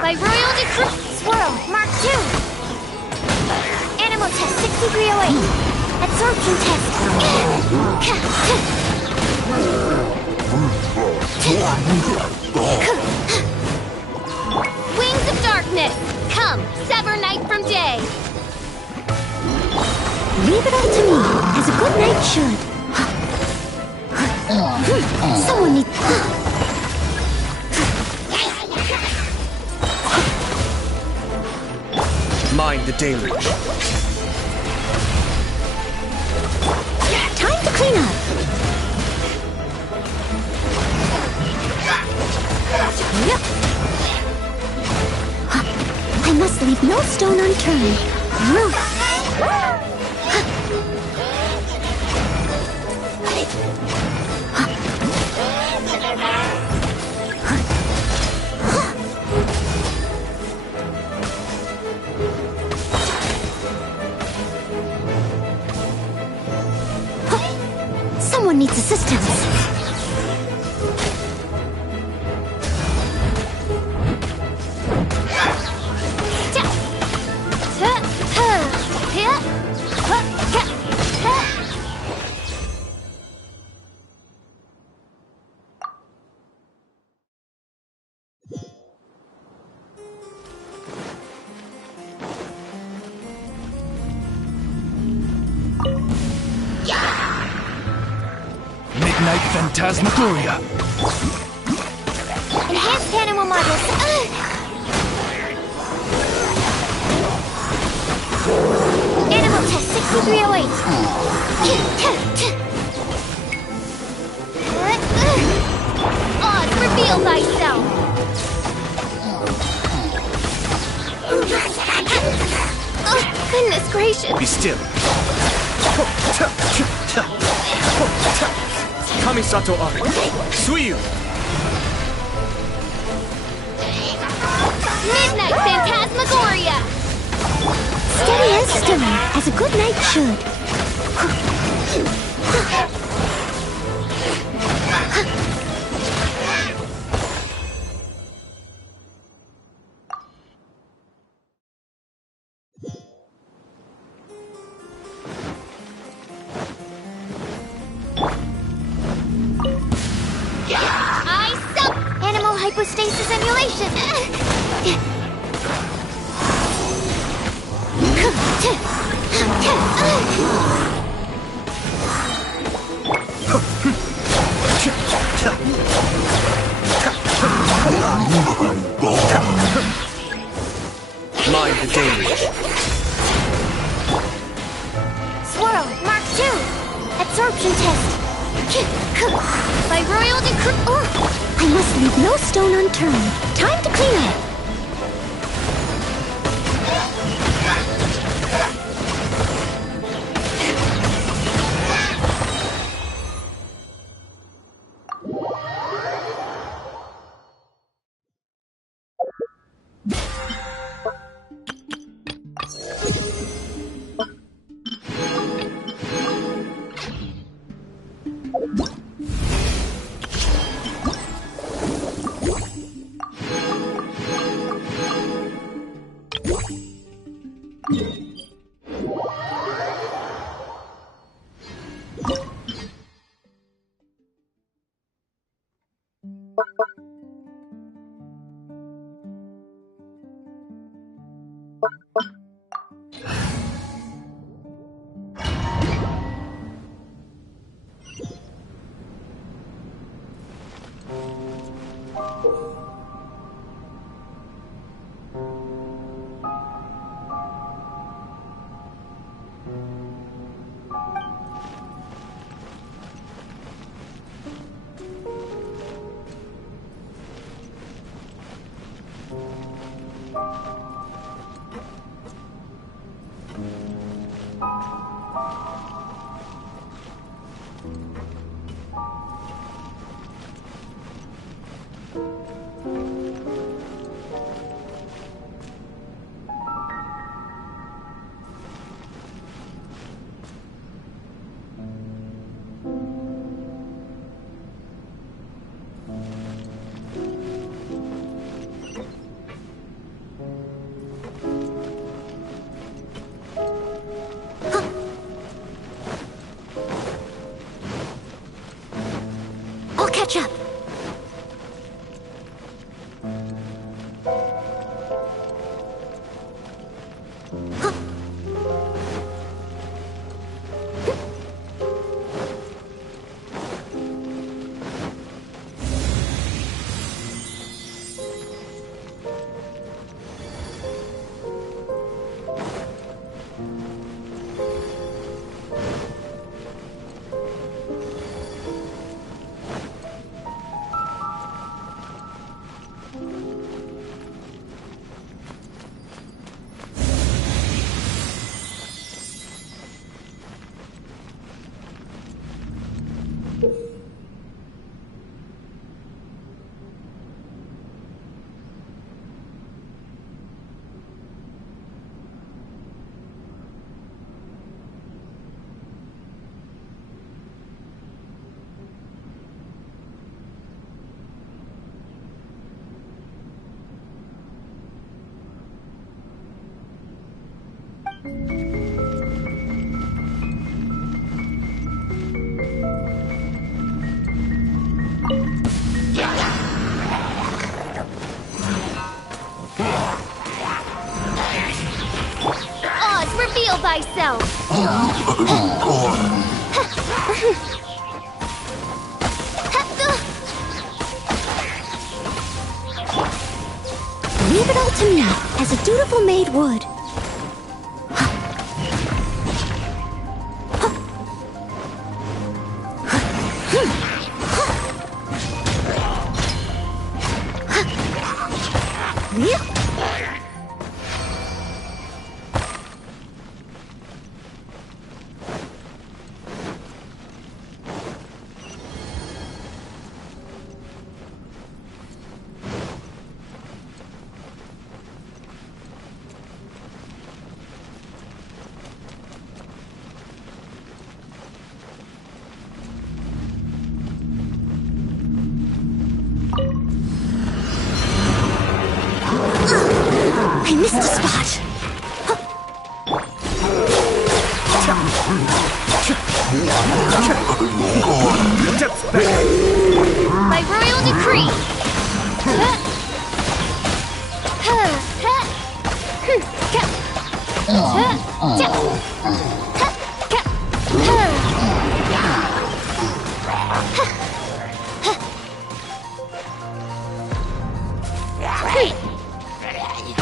By royal decree. Swirl, Mark 2. Animal test 6308. Absorption test. Wings of darkness. Come, sever night from day. Leave it all to me, as a good knight should. Someone needs... Mind the deluge. Time to clean up. Yep. I must leave no stone unturned. Someone needs assistance. Midnight Phantasmagoria. Enhanced animal models. Animal test 6308. Oz, reveal thyself. Oh, goodness gracious. Be still. Kamisato Ari. Suiyu. Midnight Phantasmagoria. Steady as stone, as a good knight should. Animal hypostasis emulation. Mind the deluge. Swirl, Mark II. Absorption test. By royal decree. I must leave no stone unturned. Time to clean up. Oz, reveal thyself! Leave it all to me, as a dutiful maid would. I missed a spot. By royal decree.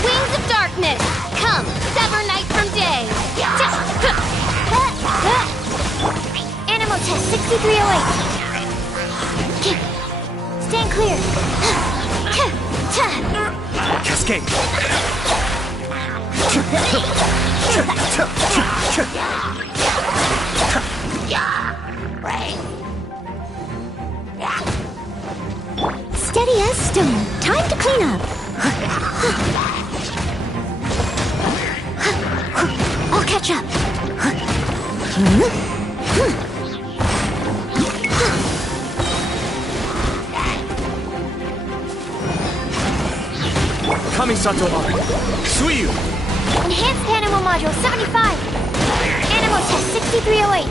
Wings of darkness, come, sever night from day. Animal test 6308. Stand clear. Cascade. Steady as stone. Time to clean up. I'll catch up. Kamisato R. Suiyu. Enhanced Animal Module 75. Animal test 6308.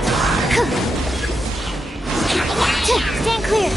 Stand clear.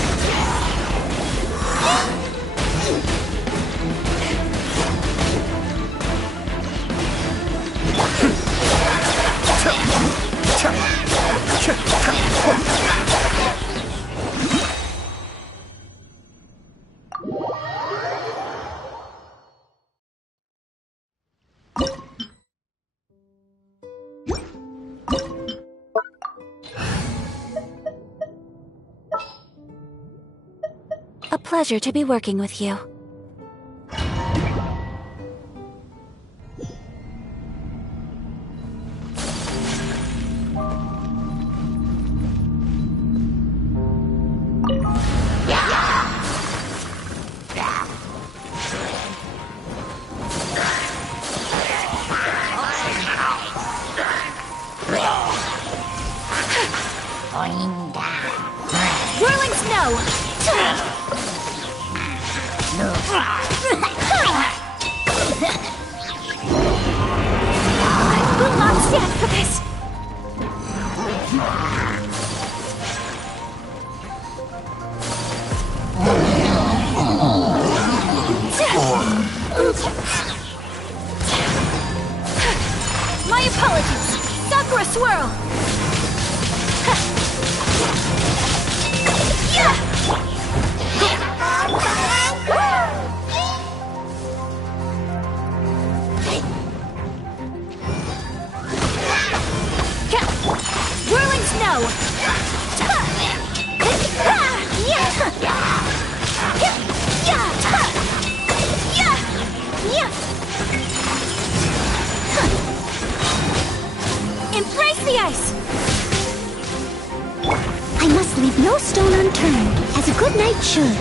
A pleasure to be working with you. Whirling snow. I will not stand for this. My apologies. Sakura swirl. Embrace the ice! I must leave no stone unturned, as a good knight should.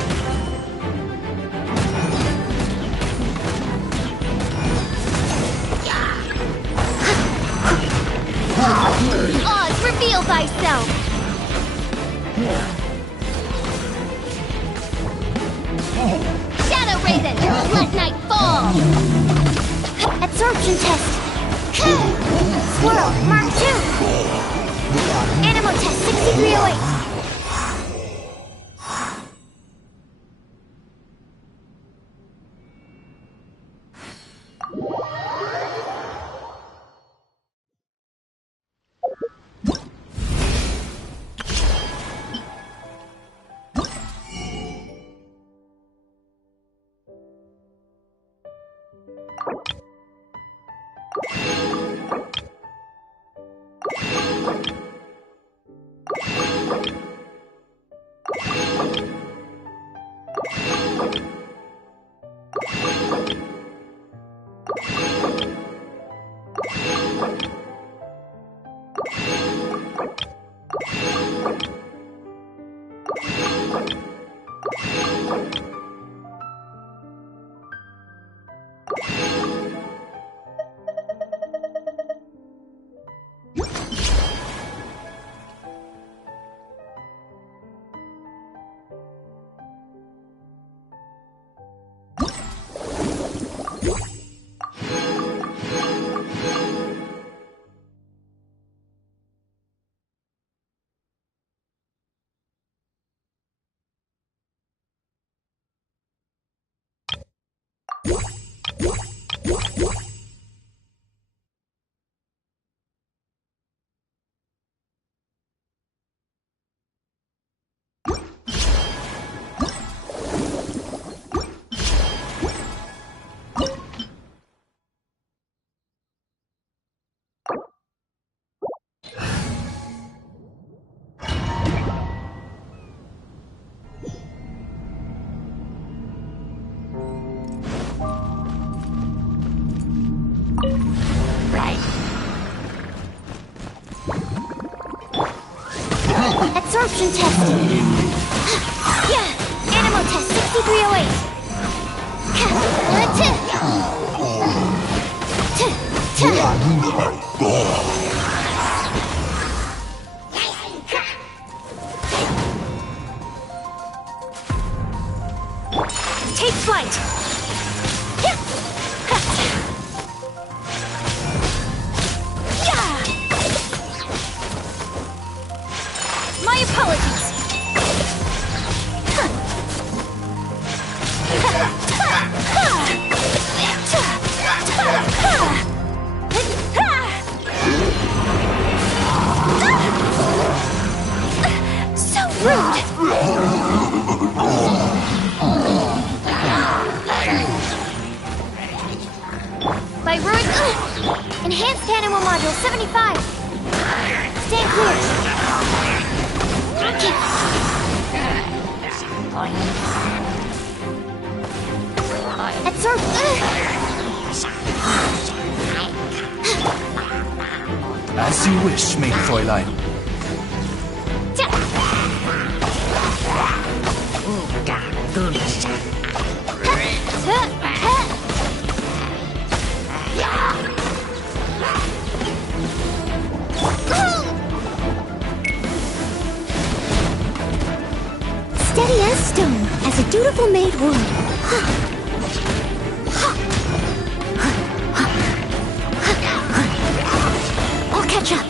Oz, reveal thyself! Shadow Raven, let night fall! Absorption test. Swirl, Mark 2. Animal test 6308. Absorption test. Animal test 6308. Take flight! My apologies! So rude! By Ruin... Enhanced Animal Module 75! Stand clear! Absorb... As you wish, Maid Fräulein. Steady as stone, as a dutiful maid would. I'll catch up.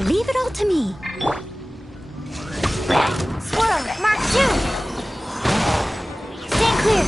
Leave it all to me. Swirl, Mark 2! Stand clear!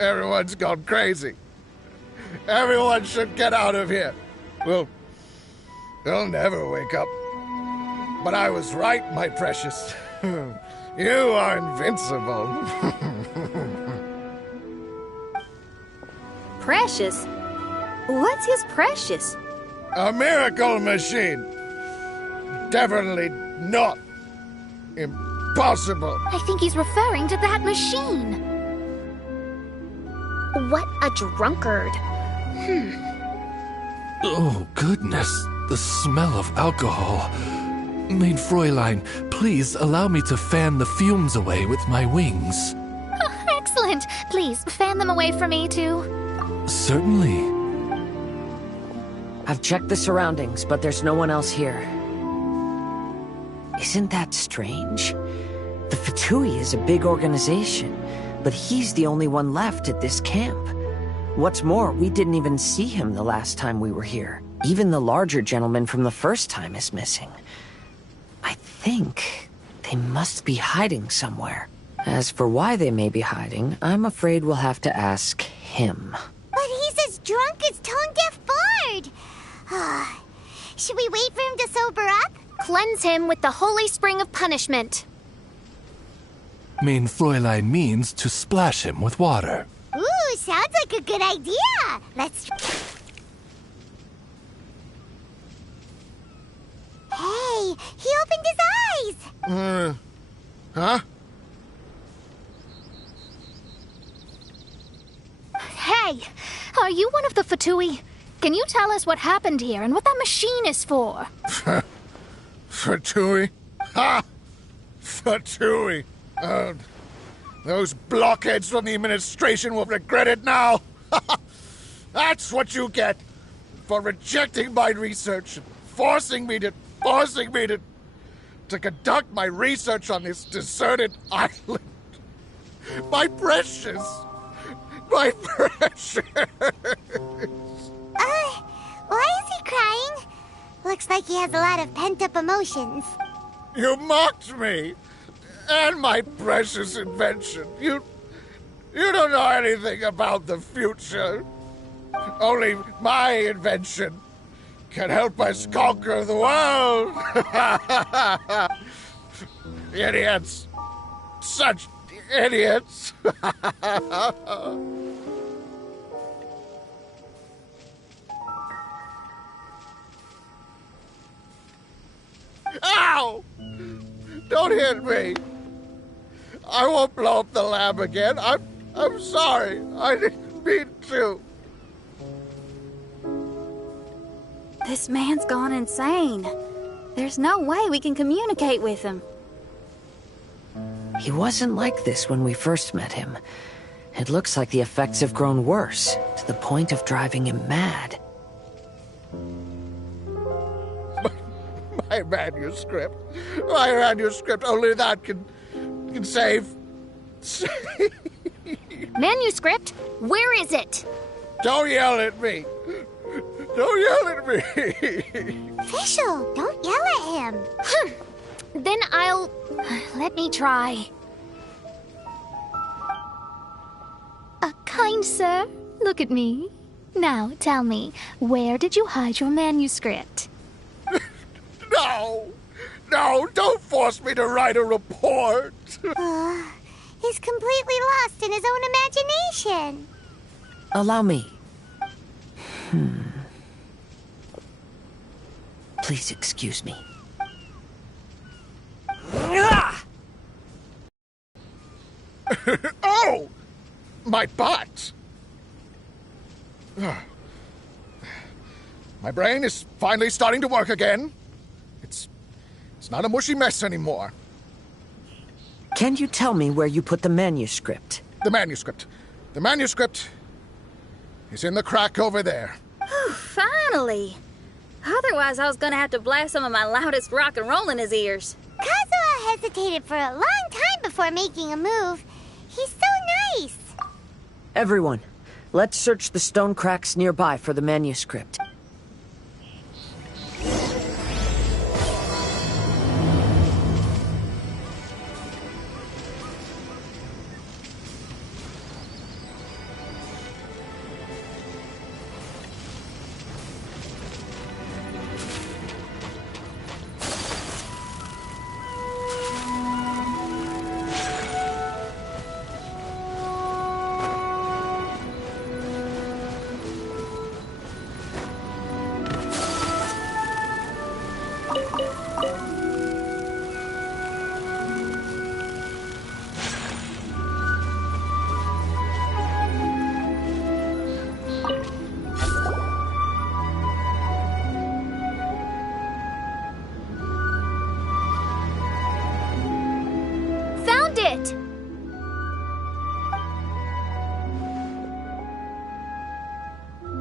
Everyone's gone crazy. Everyone should get out of here. They'll never wake up. But I was right, my precious. You are invincible. Precious? What's his precious? A miracle machine. Definitely not impossible. I think he's referring to that machine. What a drunkard. Oh, goodness. The smell of alcohol. Maid Fräulein, please allow me to fan the fumes away with my wings. Oh, excellent. Please, fan them away from me, too. Certainly. I've checked the surroundings, but there's no one else here. Isn't that strange? The Fatui is a big organization, but he's the only one left at this camp. What's more, we didn't even see him the last time we were here. Even the larger gentleman from the first time is missing. I think they must be hiding somewhere. As for why they may be hiding, I'm afraid we'll have to ask him. But he's as drunk as Tone-Deaf Bard. Should we wait for him to sober up? Cleanse him with the holy spring of punishment. Mein Fräulein means to splash him with water. Ooh, sounds like a good idea. Let's... Hey, he opened his eyes! Huh? Hey, are you one of the Fatui? Can you tell us what happened here and what that machine is for? Fatui? Ha! Fatui! Those blockheads from the administration will regret it now! That's what you get for rejecting my research and forcing me to conduct my research on this deserted island. My precious! My precious! Why is he crying? Looks like he has a lot of pent-up emotions. You mocked me! And my precious invention. You don't know anything about the future. Only my invention can help us conquer the world. Idiots. Such idiots. Ow! Don't hit me. I won't blow up the lab again. I'm sorry. I didn't mean to. This man's gone insane. There's no way we can communicate with him. He wasn't like this when we first met him. It looks like the effects have grown worse, to the point of driving him mad. My manuscript. My manuscript. Only that can save. Manuscript? Where is it? Don't yell at me. Don't yell at me. Fischl, don't yell at him. Then let me try. Kind sir, look at me. Now, tell me, where did you hide your manuscript? No, don't force me to write a report. He's completely lost in his own imagination. Allow me. Please excuse me. Oh! My butt! My brain is finally starting to work again. It's not a mushy mess anymore. Can you tell me where you put the manuscript? The manuscript is in the crack over there. Finally! Otherwise, I was gonna have to blast some of my loudest rock and roll in his ears. Kazuha hesitated for a long time before making a move. He's so nice. Everyone, let's search the stone cracks nearby for the manuscript.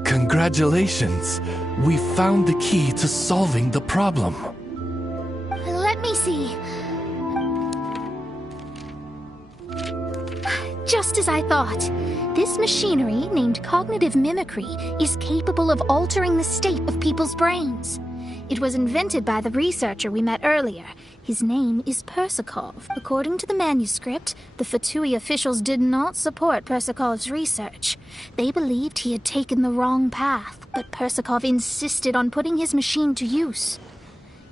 Congratulations! We found the key to solving the problem. Let me see. Just as I thought. This machinery, named cognitive mimicry, is capable of altering the state of people's brains. It was invented by the researcher we met earlier. His name is Persikov. According to the manuscript, the Fatui officials did not support Persikov's research. They believed he had taken the wrong path, but Persikov insisted on putting his machine to use.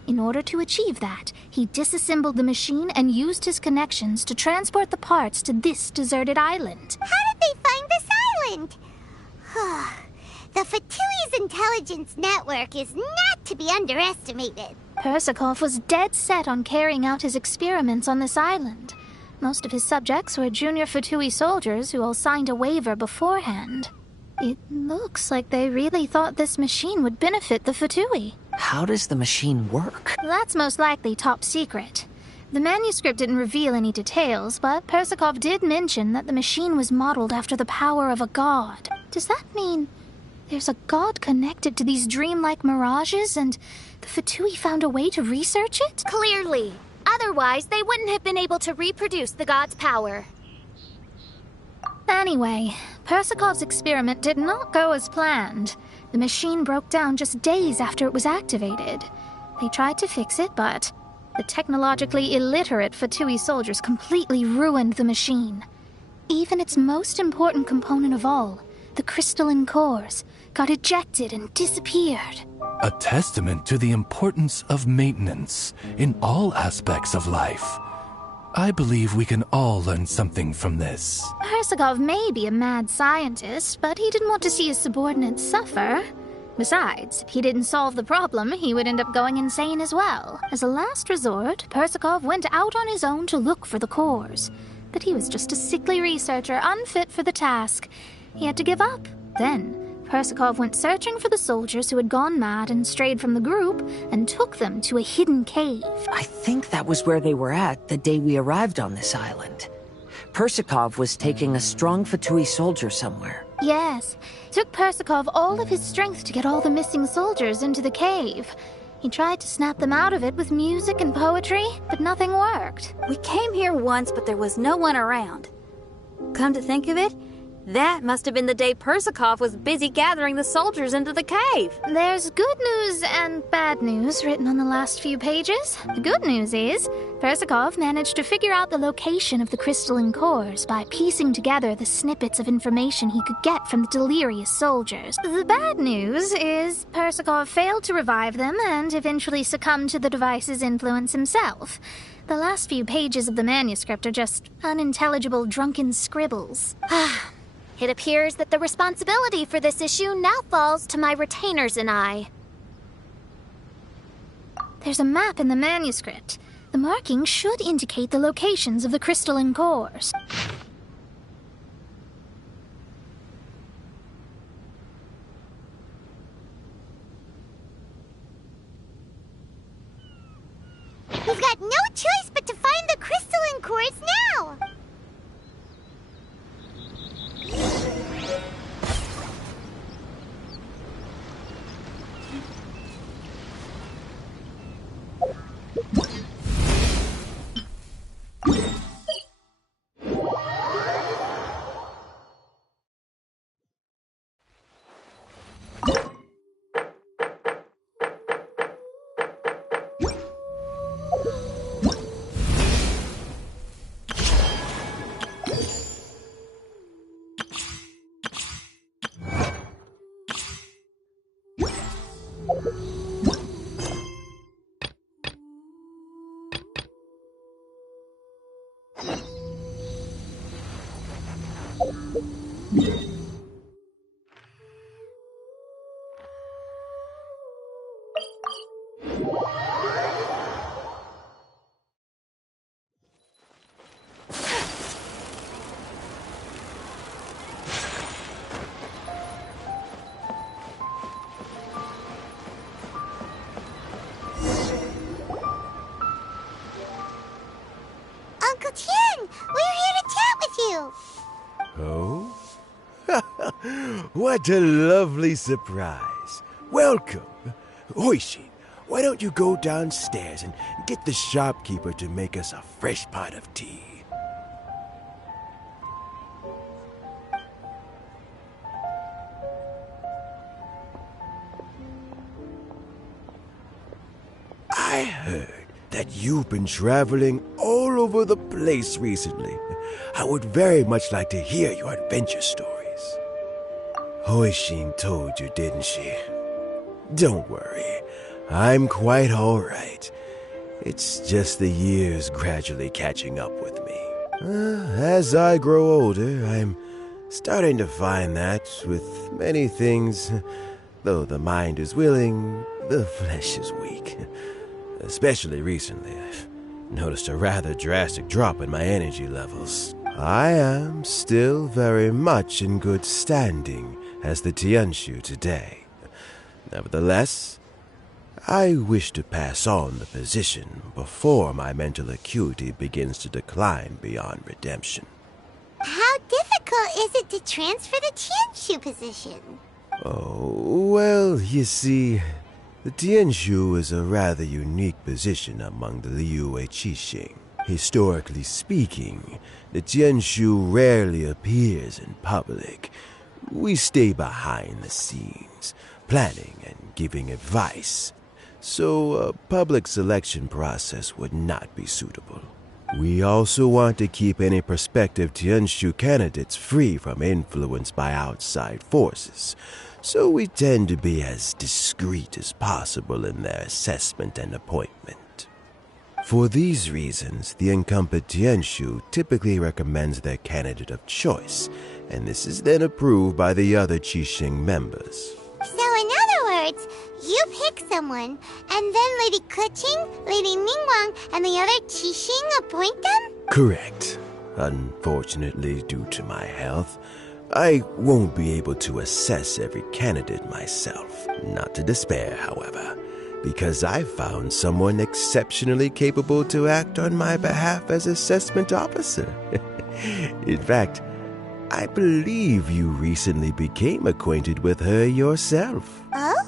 In order to achieve that, he disassembled the machine and used his connections to transport the parts to this deserted island. How did they find this island? The Fatui's intelligence network is not to be underestimated. Persikov was dead set on carrying out his experiments on this island. Most of his subjects were junior Fatui soldiers who all signed a waiver beforehand. It looks like they really thought this machine would benefit the Fatui. How does the machine work? That's most likely top secret. The manuscript didn't reveal any details, but Persikov did mention that the machine was modeled after the power of a god. Does that mean there's a god connected to these dreamlike mirages, and the Fatui found a way to research it? Clearly. Otherwise, they wouldn't have been able to reproduce the god's power. Anyway, Persikov's experiment did not go as planned. The machine broke down just days after it was activated. They tried to fix it, but the technologically illiterate Fatui soldiers completely ruined the machine. Even its most important component of all, the crystalline cores, got ejected and disappeared. A testament to the importance of maintenance in all aspects of life. I believe we can all learn something from this. Persikov may be a mad scientist, but he didn't want to see his subordinates suffer. Besides, if he didn't solve the problem, he would end up going insane as well. As a last resort, Persikov went out on his own to look for the cores. But he was just a sickly researcher, unfit for the task. He had to give up. Then, Persikov went searching for the soldiers who had gone mad and strayed from the group, and took them to a hidden cave. I think that was where they were at the day we arrived on this island. Persikov was taking a strong Fatui soldier somewhere. Yes. It took Persikov all of his strength to get all the missing soldiers into the cave. He tried to snap them out of it with music and poetry, but nothing worked. We came here once, but there was no one around. Come to think of it, that must have been the day Persikov was busy gathering the soldiers into the cave. There's good news and bad news written on the last few pages. The good news is, Persikov managed to figure out the location of the crystalline cores by piecing together the snippets of information he could get from the delirious soldiers. The bad news is, Persikov failed to revive them and eventually succumbed to the device's influence himself. The last few pages of the manuscript are just unintelligible drunken scribbles. It appears that the responsibility for this issue now falls to my retainers and I. There's a map in the manuscript. The marking should indicate the locations of the crystalline cores. We've got no choice but to find the crystalline cores now! Uncle Tien, we're here to chat with you. Oh? What a lovely surprise. Welcome. Hoishin, why don't you go downstairs and get the shopkeeper to make us a fresh pot of tea? I heard that you've been traveling all over the place recently. I would very much like to hear your adventure stories. Hoishin told you, didn't she? Don't worry. I'm quite alright. It's just the years gradually catching up with me. As I grow older, I'm starting to find that with many things, though the mind is willing, the flesh is weak. Especially recently, I've noticed a rather drastic drop in my energy levels. I am still very much in good standing as the Tianshu today. Nevertheless, I wish to pass on the position before my mental acuity begins to decline beyond redemption. How difficult is it to transfer the Tianshu position? Oh, well, you see, the Tianshu is a rather unique position among the Liyue Qixing. Historically speaking, the Tianshu rarely appears in public. We stay behind the scenes, planning and giving advice, so a public selection process would not be suitable. We also want to keep any prospective Tianshu candidates free from influence by outside forces, so we tend to be as discreet as possible in their assessment and appointment. For these reasons, the incumbent Tianshu typically recommends their candidate of choice, and this is then approved by the other Qixing members. So in other words, you pick someone, and then Lady Keqing, Lady Ningguang, and the other Qixing appoint them? Correct. Unfortunately, due to my health, I won't be able to assess every candidate myself. Not to despair, however, because I found someone exceptionally capable to act on my behalf as assessment officer. In fact, I believe you recently became acquainted with her yourself. Oh?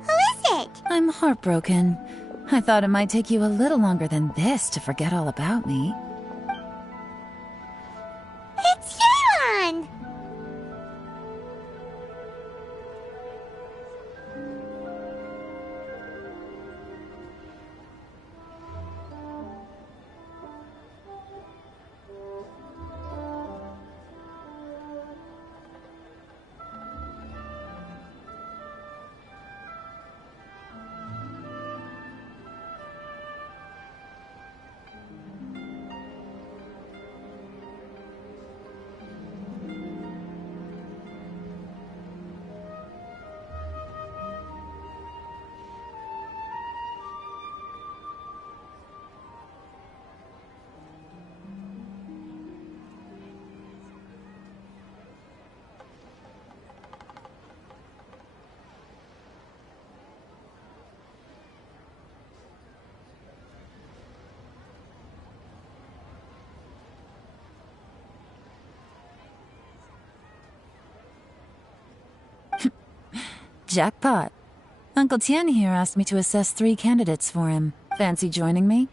Who is it? I'm heartbroken. I thought it might take you a little longer than this to forget all about me. It's Yelan! Jackpot. Uncle Tian here asked me to assess 3 candidates for him. Fancy joining me?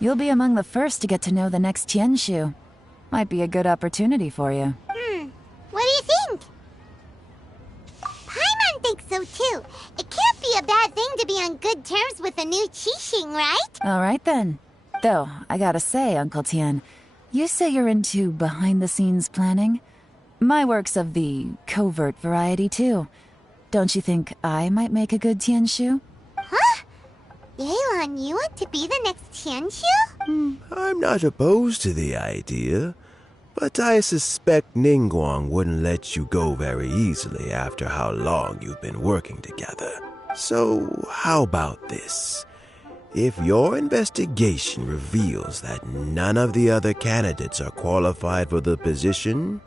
You'll be among the first to get to know the next Tianshu. Might be a good opportunity for you. What do you think? Paimon thinks so too. It can't be a bad thing to be on good terms with a new Qixing, right? Alright then. Though, I gotta say, Uncle Tian, you say you're into behind-the-scenes planning? My work's of the covert variety too. Don't you think I might make a good Tianshu? Huh? Yelan, you want to be the next Tianshu? I'm not opposed to the idea, but I suspect Ningguang wouldn't let you go very easily after how long you've been working together. So, how about this? If your investigation reveals that none of the other candidates are qualified for the position,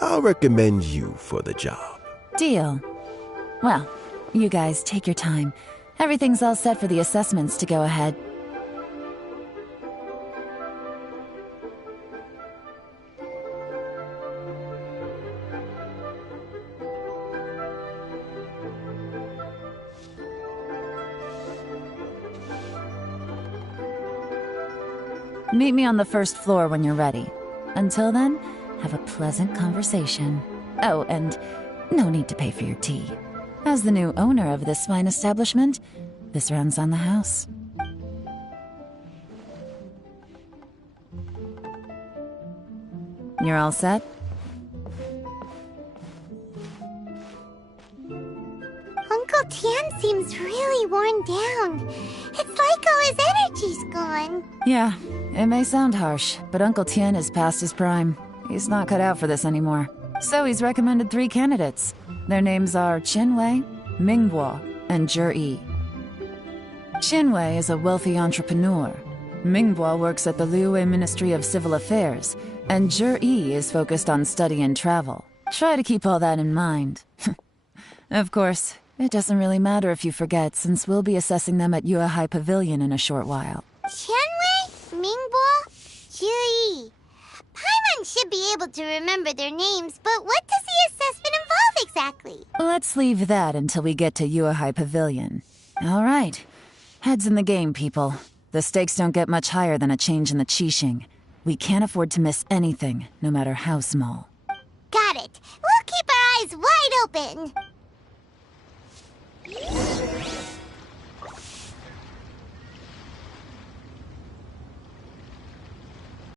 I'll recommend you for the job. Deal. Well, you guys take your time. Everything's all set for the assessments to go ahead. Meet me on the first floor when you're ready. Until then, have a pleasant conversation. Oh, and no need to pay for your tea. As the new owner of this fine establishment, this runs on the house. You're all set? Uncle Tian seems He's really worn down. It's like all his energy's gone. Yeah, it may sound harsh, but Uncle Tien is past his prime. He's not cut out for this anymore. So he's recommended 3 candidates. Their names are Qinwei, Mingbo, and Zhi. Qinwei is a wealthy entrepreneur. Mingbo works at the Liyue Ministry of Civil Affairs, and Zhi is focused on study and travel. Try to keep all that in mind. Of course, it doesn't really matter if you forget, since we'll be assessing them at Yuehai Pavilion in a short while. Qianwei, Mingbo, Zhi. Paimon should be able to remember their names, but what does the assessment involve exactly? Let's leave that until we get to Yuehai Pavilion. All right. Heads in the game, people. The stakes don't get much higher than a change in the Qixing. We can't afford to miss anything, no matter how small. Got it. We'll keep our eyes wide open.